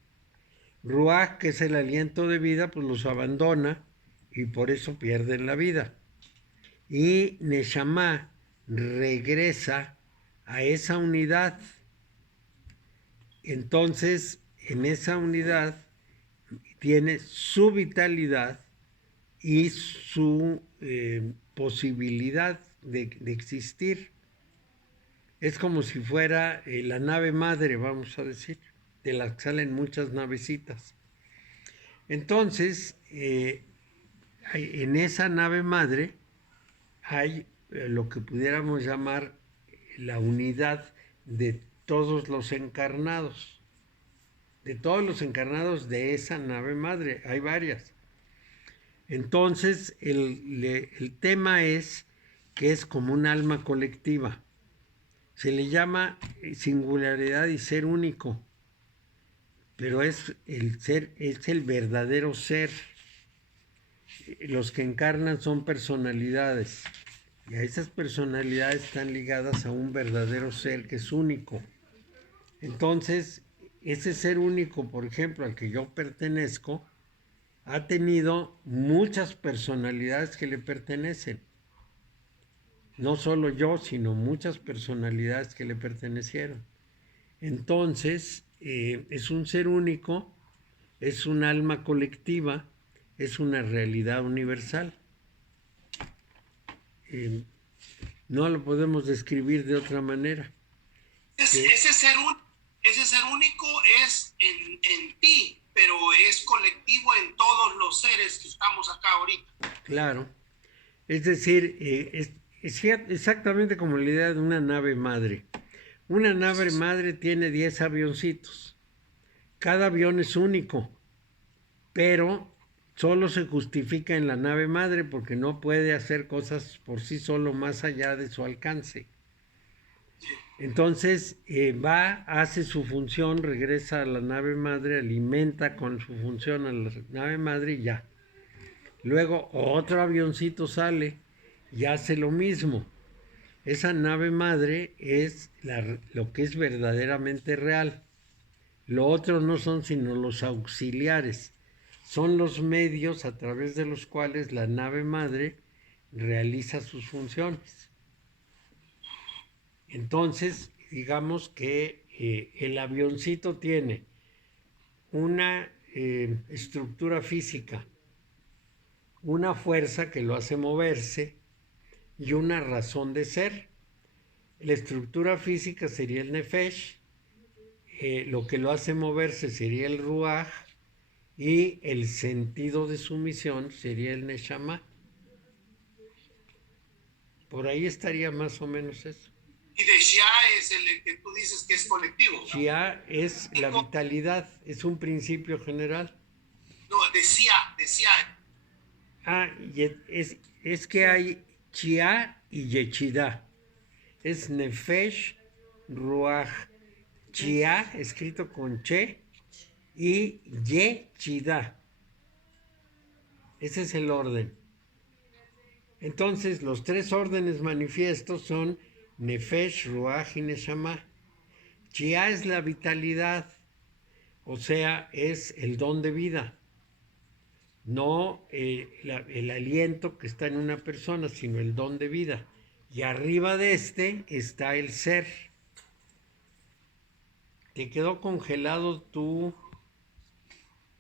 Ruach, que es el aliento de vida, pues los abandona y por eso pierden la vida. Y Neshama regresa a esa unidad. Entonces, en esa unidad tiene su vitalidad y su posibilidad de existir. Es como si fuera la nave madre, vamos a decir, de las que salen muchas navecitas. Entonces, en esa nave madre hay lo que pudiéramos llamar la unidad de todos los encarnados. De todos los encarnados de esa nave madre, hay varias. Entonces, el tema es que es como un alma colectiva. Se le llama singularidad y ser único, pero es el verdadero ser. Los que encarnan son personalidades, y a esas personalidades están ligadas a un verdadero ser que es único. Entonces, ese ser único, por ejemplo, al que yo pertenezco, ha tenido muchas personalidades que le pertenecen. No solo yo, sino muchas personalidades que le pertenecieron. Entonces, es un ser único, es un alma colectiva, es una realidad universal. Eh, no lo podemos describir de otra manera. Ese ser único es en ti, pero es colectivo en todos los seres que estamos acá ahorita. Claro. Es decir, es exactamente como la idea de una nave madre. Una nave madre tiene 10 avioncitos. Cada avión es único, pero solo se justifica en la nave madre porque no puede hacer cosas por sí solo más allá de su alcance. Entonces va, hace su función, regresa a la nave madre, alimenta con su función a la nave madre y ya. Luego otro avioncito sale y hace lo mismo. Esa nave madre es lo que es verdaderamente real. Lo otro no son sino los auxiliares. Son los medios a través de los cuales la nave madre realiza sus funciones. Entonces, digamos que el avioncito tiene una estructura física, una fuerza que lo hace moverse y una razón de ser. La estructura física sería el nefesh, lo que lo hace moverse sería el ruaj y el sentido de sumisión sería el neshama. Por ahí estaría más o menos eso. Y de Shia es el que tú dices que es colectivo. Shia es la vitalidad, es un principio general. No, de Shia. Ah, es que hay Chia y Yechida. Es Nefesh, Ruach, Chia, escrito con Che, y Yechida. Ese es el orden. Entonces, los tres órdenes manifiestos son Nefesh, Ruach y Neshama. Chia es la vitalidad, o sea, es el don de vida. No el aliento que está en una persona, sino el don de vida. Y arriba de este está el ser. Te quedó congelado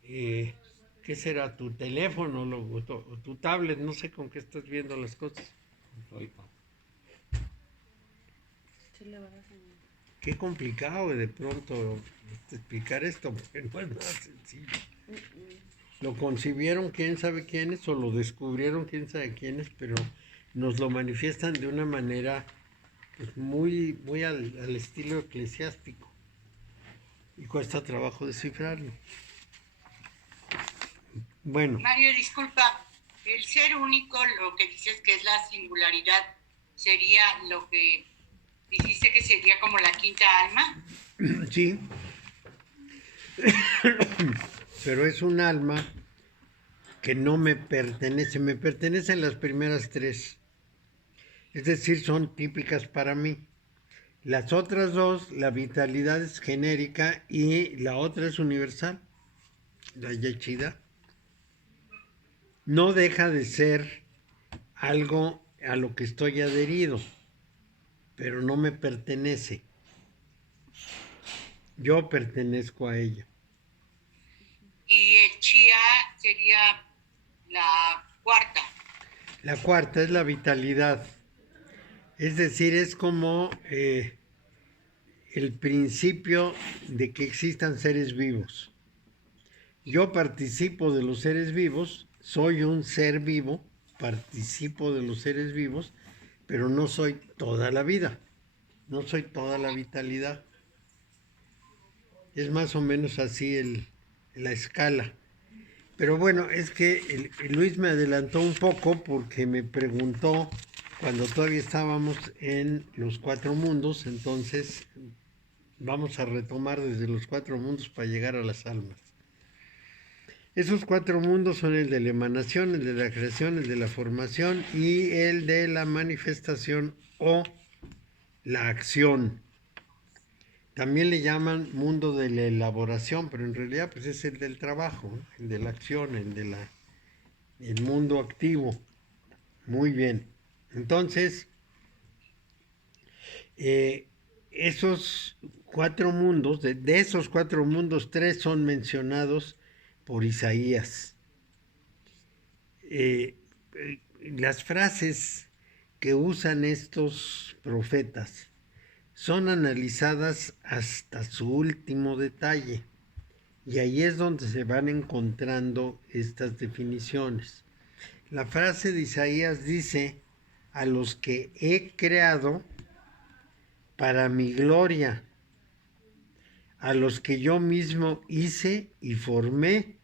¿qué será? Tu teléfono o tu tablet, no sé con qué estás viendo las cosas. Qué complicado de pronto explicar esto, porque no es nada sencillo. Lo concibieron quién sabe quiénes o lo descubrieron quién sabe quiénes, pero nos lo manifiestan de una manera pues, muy al estilo eclesiástico y cuesta trabajo descifrarlo. Bueno. Mario, disculpa, el ser único, lo que dices que es la singularidad, sería lo que dijiste que sería como la quinta alma. Sí, pero es un alma que no me pertenecen las primeras tres, es decir, son típicas para mí. Las otras dos, la vitalidad es genérica y la otra es universal, la yechida. No deja de ser algo a lo que estoy adherido, pero no me pertenece. Yo pertenezco a ella. Y el Chia sería la cuarta. La cuarta es la vitalidad. Es decir, es como el principio de que existan seres vivos. Yo participo de los seres vivos, soy un ser vivo, participo de los seres vivos, pero no soy toda la vida, no soy toda la vitalidad. Es más o menos así la escala. Pero bueno, es que Luis me adelantó un poco porque me preguntó cuando todavía estábamos en los cuatro mundos, entonces vamos a retomar desde los cuatro mundos para llegar a las almas. Esos cuatro mundos son el de la emanación, el de la creación, el de la formación y el de la manifestación o la acción. También le llaman mundo de la elaboración, pero en realidad pues es el del trabajo, ¿no? El de la acción, el mundo activo. Muy bien. Entonces, esos 4 mundos, de esos 4 mundos, 3 son mencionados por Isaías. Las frases que usan estos profetas son analizadas hasta su último detalle. Y ahí es donde se van encontrando estas definiciones. La frase de Isaías dice: a los que he creado para mi gloria, a los que yo mismo hice y formé.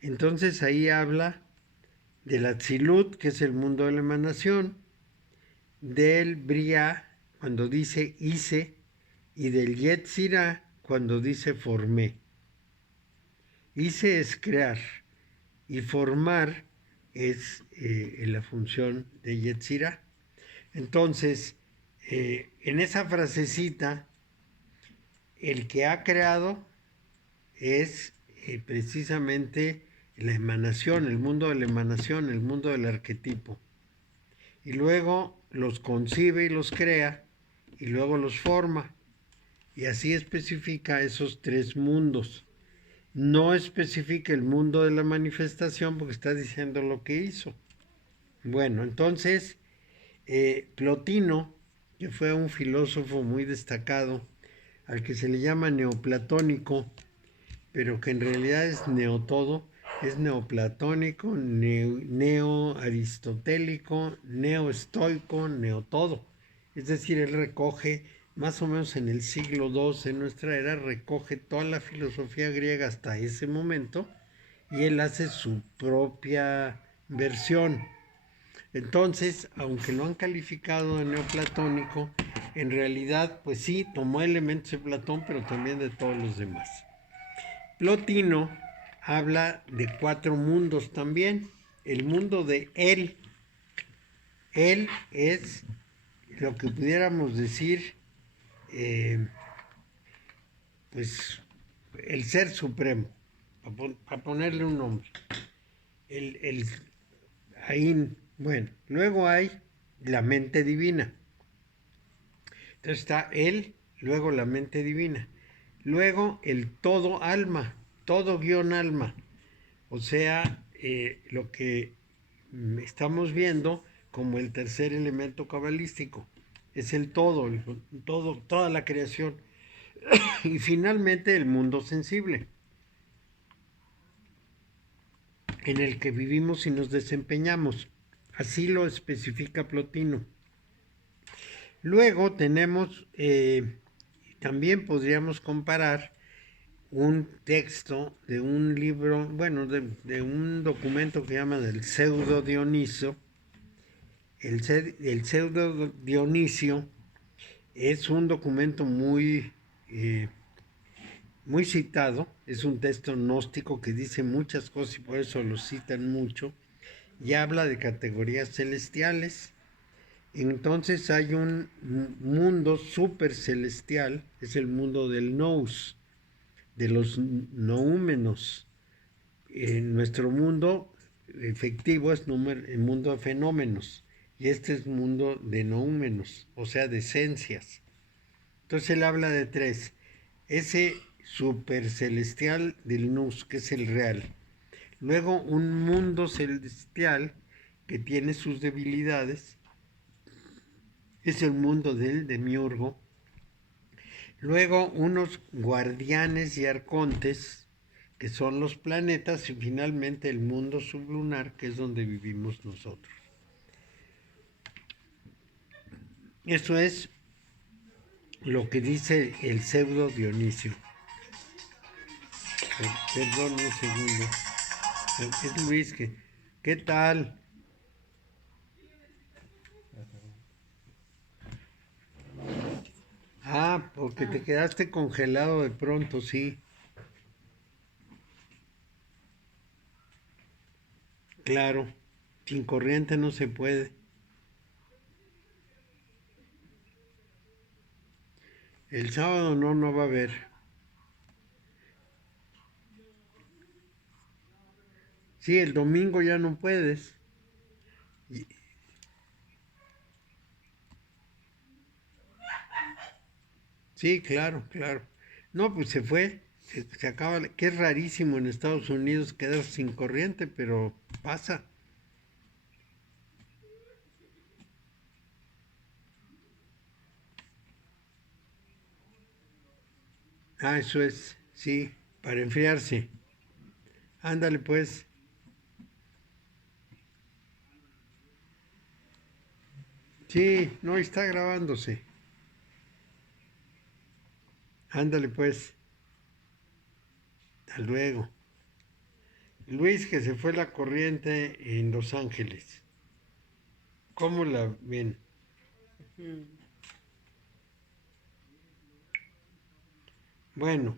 Entonces ahí habla del Atzilut, que es el mundo de la emanación, del Briá, cuando dice hice, y del Yetzirah, cuando dice formé. Hice es crear, y formar es la función de Yetzirah. Entonces, en esa frasecita, el que ha creado es precisamente la emanación, el mundo de la emanación, el mundo del arquetipo. Y luego los concibe y los crea, y luego los forma. Y así especifica esos 3 mundos. No especifica el mundo de la manifestación porque está diciendo lo que hizo. Bueno, entonces, Plotino, que fue un filósofo muy destacado, al que se le llama neoplatónico, pero que en realidad es neotodo, es neoplatónico, neoaristotélico, neoestoico, neotodo. Es decir, él recoge, más o menos en el siglo II de nuestra era, recoge toda la filosofía griega hasta ese momento y él hace su propia versión. Entonces, aunque lo han calificado de neoplatónico, en realidad, pues sí, tomó elementos de Platón, pero también de todos los demás. Plotino habla de 4 mundos también. El mundo de él. Él es lo que pudiéramos decir, pues, el ser supremo, para ponerle un nombre. Ahí, bueno, luego hay la mente divina. Entonces está él, luego la mente divina. Luego el todo alma, todo guión alma. O sea, lo que estamos viendo como el tercer elemento cabalístico. Es el todo, toda la creación. Y finalmente el mundo sensible, en el que vivimos y nos desempeñamos. Así lo especifica Plotino. Luego tenemos, también podríamos comparar un texto de un libro, bueno, de un documento que llaman el Pseudo Dionisio. El Pseudo Dionisio es un documento muy citado, es un texto gnóstico que dice muchas cosas y por eso lo citan mucho, y habla de categorías celestiales. Entonces hay un mundo super celestial, es el mundo del nous, de los noúmenos. Nuestro mundo efectivo es el mundo de fenómenos, y este es mundo de noúmenos, o sea, de esencias. Entonces él habla de 3. Ese super celestial del nous, que es el real. Luego un mundo celestial que tiene sus debilidades, es el mundo del demiurgo. Luego unos guardianes y arcontes, que son los planetas, y finalmente el mundo sublunar, que es donde vivimos nosotros. Eso es lo que dice el Pseudo Dionisio. Perdón un segundo. Es Luis, ¿qué tal? Ah, porque te quedaste congelado de pronto, sí. Claro, sin corriente no se puede. El sábado no va a haber. Sí, el domingo ya no puedes. Sí, claro, claro. No, pues se fue, se acaba, que es rarísimo en Estados Unidos quedarse sin corriente, pero pasa. Ah, eso es, sí, para enfriarse. Ándale pues, sí, no está grabándose. Ándale pues, hasta luego. Luis, que se fue la corriente en Los Ángeles. ¿Cómo la ven? Mm. Bueno,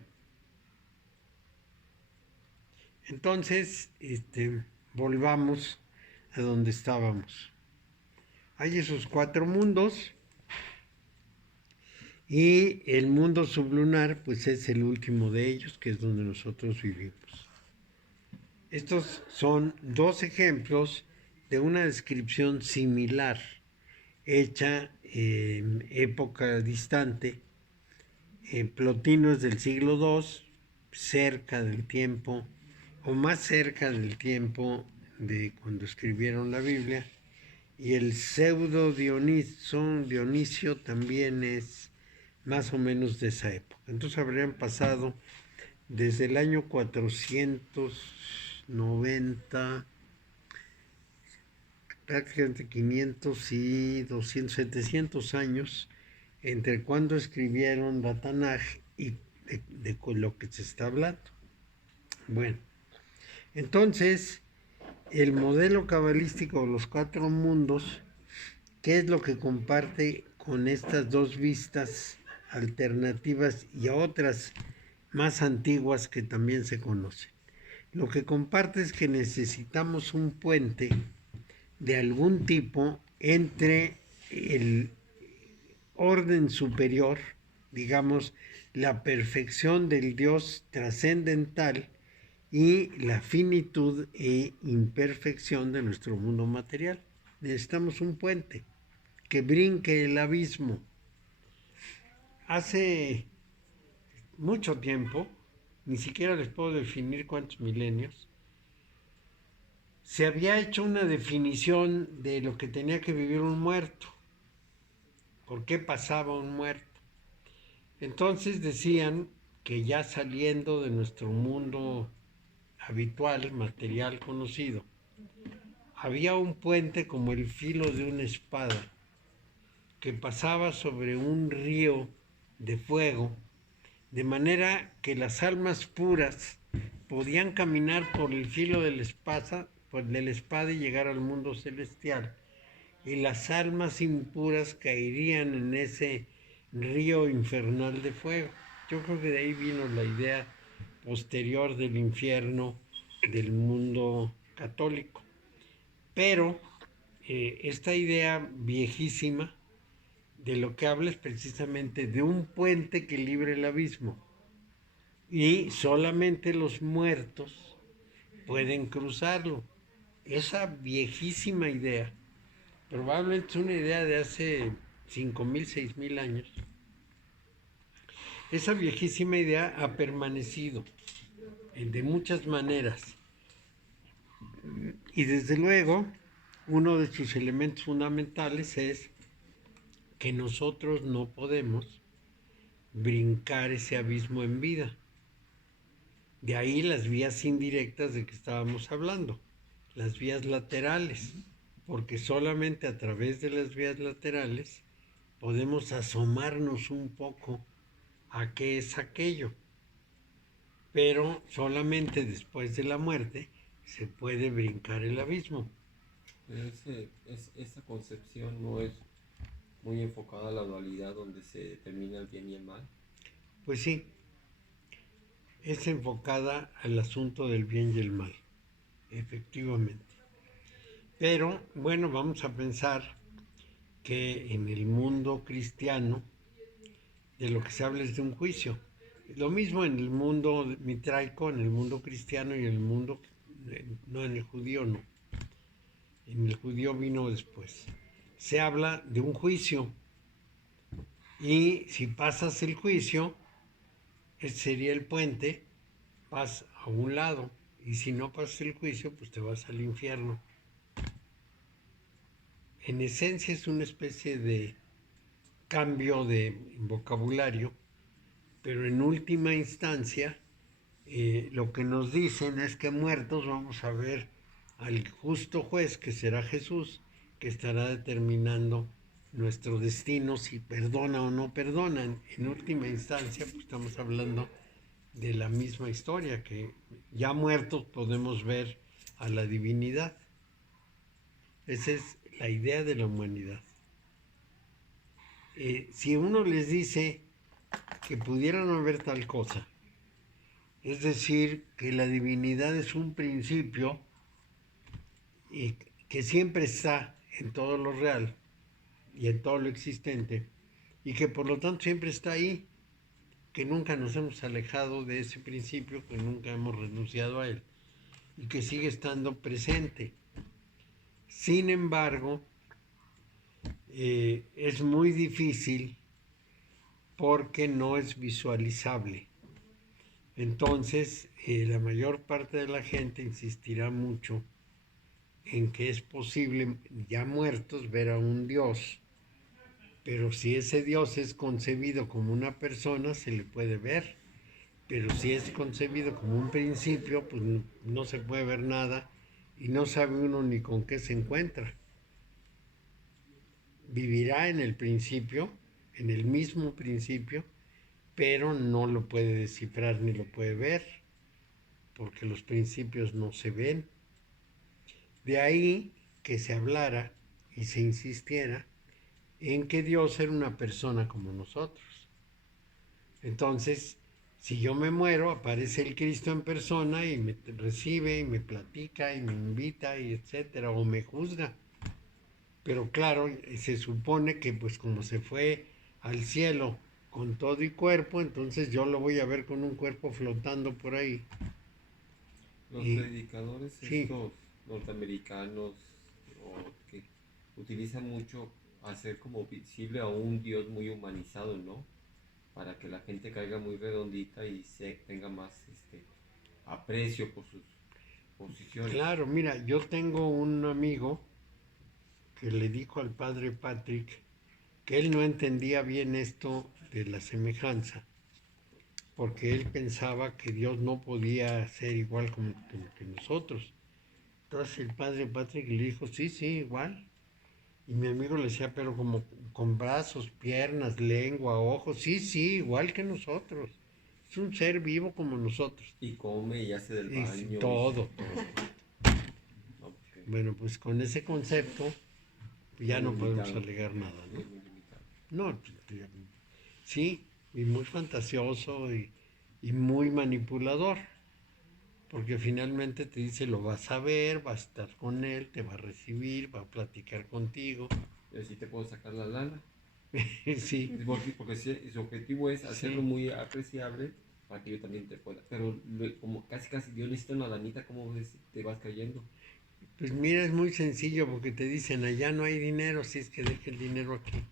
entonces, volvamos a donde estábamos. Hay esos cuatro mundos y el mundo sublunar, pues es el último de ellos, que es donde nosotros vivimos. Estos son dos ejemplos de una descripción similar, hecha en época distante. Plotino es del siglo II, cerca del tiempo, o más cerca del tiempo de cuando escribieron la Biblia. Y el pseudo Dionisio también es más o menos de esa época. Entonces habrían pasado desde el año 490, prácticamente 500 y 200, 700 años entre cuando escribieron la Tanaj y de lo que se está hablando. Bueno, entonces el modelo cabalístico de los cuatro mundos, ¿qué es lo que comparte con estas dos vistas alternativas y a otras más antiguas que también se conocen? Lo que comparte es que necesitamos un puente de algún tipo entre el orden superior, digamos, la perfección del Dios trascendental y la finitud e imperfección de nuestro mundo material. Necesitamos un puente que brinque el abismo. Hace mucho tiempo, ni siquiera les puedo definir cuántos milenios, se había hecho una definición de lo que tenía que vivir un muerto. ¿Por qué pasaba un muerto? Entonces decían que ya saliendo de nuestro mundo habitual, material conocido, había un puente como el filo de una espada que pasaba sobre un río de fuego, de manera que las almas puras podían caminar por el filo de la espada y llegar al mundo celestial, y las almas impuras caerían en ese río infernal de fuego. Yo creo que de ahí vino la idea posterior del infierno del mundo católico. Pero esta idea viejísima de lo que habla es precisamente de un puente que libre el abismo. Y solamente los muertos pueden cruzarlo. Esa viejísima idea, probablemente es una idea de hace 5.000, 6.000 años. Esa viejísima idea ha permanecido de muchas maneras. Y desde luego, uno de sus elementos fundamentales es que nosotros no podemos brincar ese abismo en vida. De ahí las vías indirectas de que estábamos hablando, las vías laterales, porque solamente a través de las vías laterales podemos asomarnos un poco a qué es aquello, pero solamente después de la muerte se puede brincar el abismo. Esa concepción no es muy enfocada a la dualidad donde se determina el bien y el mal. Pues sí, es enfocada al asunto del bien y el mal, efectivamente. Pero bueno, vamos a pensar que en el mundo cristiano de lo que se habla es de un juicio. Lo mismo en el mundo mitraico, en el mundo cristiano y en el mundo, no en el judío, no. En el judío vino después. Se habla de un juicio, Y si pasas el juicio, ese sería el puente, vas a un lado. Y si no pasas el juicio, pues te vas al infierno. En esencia es una especie de cambio de vocabulario, pero en última instancia lo que nos dicen es que muertos vamos a ver al justo juez, que será Jesús, que estará determinando nuestro destino, si perdona o no perdona. En última instancia, pues estamos hablando de la misma historia, que ya muertos podemos ver a la divinidad. Esa es la idea de la humanidad. Si uno les dice que pudieran haber tal cosa, es decir, que la divinidad es un principio y que siempre está en todo lo real y en todo lo existente, y que por lo tanto siempre está ahí, que nunca nos hemos alejado de ese principio, que nunca hemos renunciado a él, y que sigue estando presente. Sin embargo, es muy difícil porque no es visualizable. Entonces, la mayor parte de la gente insistirá mucho en que es posible, ya muertos, ver a un Dios, pero si ese Dios es concebido como una persona, se le puede ver, pero si es concebido como un principio, pues no se puede ver nada y no sabe uno ni con qué se encuentra. Vivirá en el principio, en el mismo principio, pero no lo puede descifrar ni lo puede ver, porque los principios no se ven. De ahí que se hablara y se insistiera en que Dios era una persona como nosotros. Entonces, si yo me muero, aparece el Cristo en persona y me recibe y me platica y me invita y etcétera, o me juzga. Pero claro, se supone que pues como se fue al cielo con todo y cuerpo, entonces yo lo voy a ver con un cuerpo flotando por ahí. Los Y, predicadores sí, estos norteamericanos o que utilizan mucho hacer como visible a un Dios muy humanizado, ¿no? Para que la gente caiga muy redondita y se tenga más aprecio por sus posiciones. claro, mira, yo tengo un amigo que le dijo al padre Patrick que él no entendía bien esto de la semejanza, porque él pensaba que Dios no podía ser igual como que nosotros. Entonces el padre Patrick le dijo, sí, sí, igual. Y mi amigo le decía, pero como con brazos, piernas, lengua, ojos, sí, sí, igual que nosotros. Es un ser vivo como nosotros. Y come y hace del Y baño. todo. No, porque Bueno, pues con ese concepto ya muy no podemos limitado. alegar nada, Sí, ¿no? muy limitado. No, sí, y muy fantasioso y muy manipulador, porque finalmente te dice lo vas a ver, vas a estar con él, te va a recibir, va a platicar contigo. Y así te puedo sacar la lana. Sí, Porque su objetivo es hacerlo sí. muy apreciable para que yo también te pueda. Pero como casi Dios necesita una lanita, ¿cómo ves? Te vas cayendo. Pues mira, es muy sencillo porque te dicen allá no hay dinero, si es que deja el dinero aquí.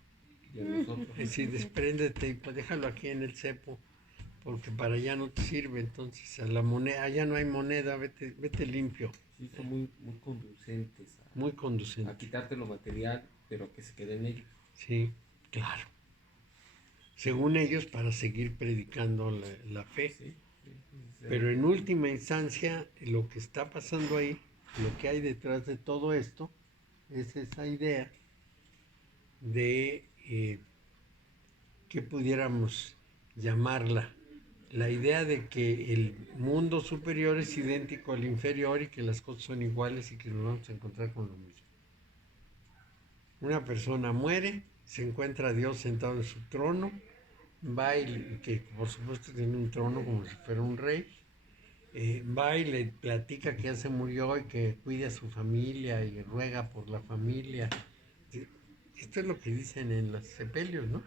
Y a nosotros. Es decir, despréndete y pues déjalo aquí en el cepo, porque para allá no te sirve. Entonces, a la moneda, allá no hay moneda, vete limpio. Sí, son muy conducentes Muy a conducente. quitarte lo material, pero que se quede en ellos. Sí, claro. Según ellos, para seguir predicando la fe. Sí, Pero en última instancia, lo que está pasando ahí, lo que hay detrás de todo esto, es esa idea de que pudiéramos llamarla, la idea de que el mundo superior es idéntico al inferior y que las cosas son iguales y que nos vamos a encontrar con lo mismo. Una persona muere, se encuentra a Dios sentado en su trono, va y que por supuesto tiene un trono como si fuera un rey, va y le platica que ya se murió y que cuide a su familia y ruega por la familia. Esto es lo que dicen en los sepelios, ¿no?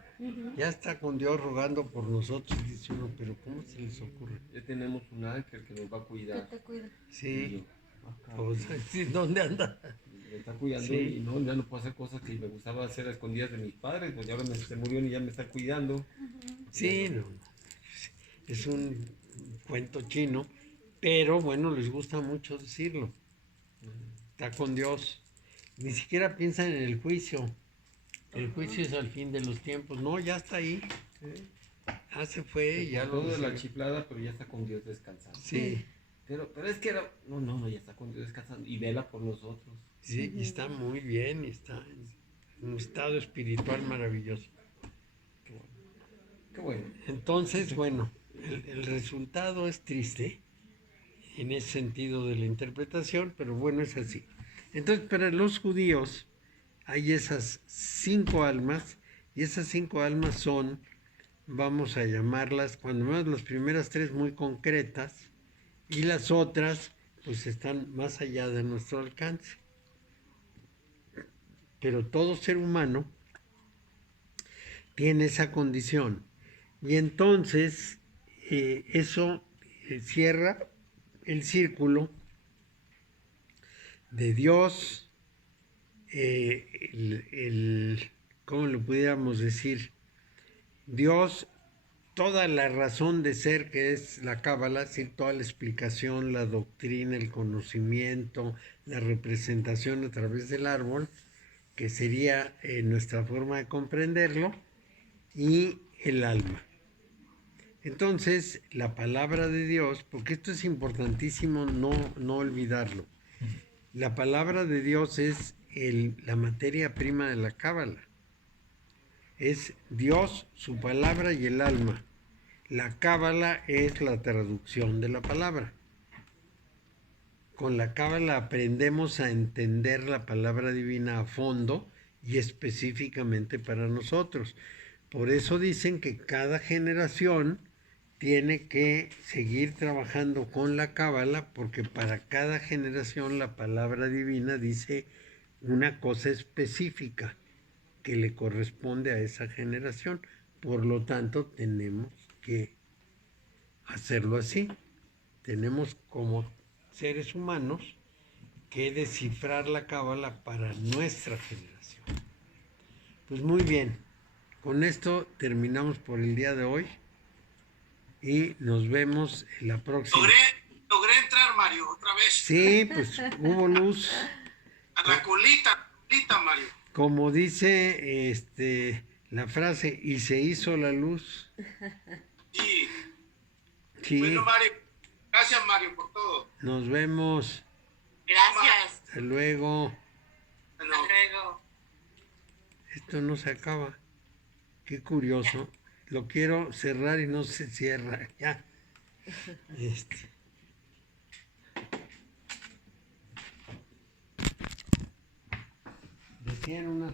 Ya está con Dios rogando por nosotros, dice uno, pero ¿cómo se les ocurre? Ya tenemos un ángel que nos va a cuidar. ¿Qué te cuida? Sí, Acá, Pues, sí, ¿dónde anda? me está cuidando Sí. y no, ya no puedo hacer cosas que me gustaba hacer a escondidas de mis padres, pues ya ahora se murió y ya me está cuidando. Sí, no, no. Es un cuento chino, pero bueno, les gusta mucho decirlo. Está con Dios. Ni siquiera piensan en el juicio. El juicio es al fin de los tiempos. No, ya está ahí. Sí. Ya se fue, Se ya portó lo de la recibió. chiflada, pero ya está con Dios descansando. Sí, Pero es que era, no, ya está con Dios descansando y vela por nosotros. sí, y está muy bien, y está en un estado espiritual maravilloso. Qué bueno. Qué bueno. Entonces, bueno, el resultado es triste en ese sentido de la interpretación, pero bueno, es así. Entonces, para los judíos hay esas 5 almas, y esas 5 almas son, vamos a llamarlas, cuando menos las primeras 3 muy concretas, y las otras, pues están más allá de nuestro alcance. Pero todo ser humano tiene esa condición. Y entonces eso cierra el círculo de Dios, ¿cómo lo pudiéramos decir? Dios, toda la razón de ser que es la Cábala, es decir, toda la explicación, la doctrina, el conocimiento, la representación a través del árbol, que sería nuestra forma de comprenderlo, y el alma. Entonces, la palabra de Dios, porque esto es importantísimo no olvidarlo, la palabra de Dios es la materia prima de la Cábala. Es Dios, su palabra y el alma. La Cábala es la traducción de la palabra. Con la Cábala aprendemos a entender la palabra divina a fondo y específicamente para nosotros. Por eso dicen que cada generación tiene que seguir trabajando con la Cábala, porque para cada generación la palabra divina dice una cosa específica que le corresponde a esa generación. Por lo tanto, tenemos que hacerlo así. Tenemos como seres humanos que descifrar la Cábala para nuestra generación. Pues muy bien, con esto terminamos por el día de hoy y nos vemos en la próxima. Logré entrar, Mario, otra vez. Sí, pues hubo luz. A la colita, Mario. Como dice la frase, y se hizo la luz. Sí. Sí, Bueno, Mario, gracias, Mario, por todo. nos vemos. Gracias. Hasta luego. Bueno, Hasta luego. Esto no se acaba. Qué curioso. Lo quiero cerrar y no se cierra. Ya. Decían unas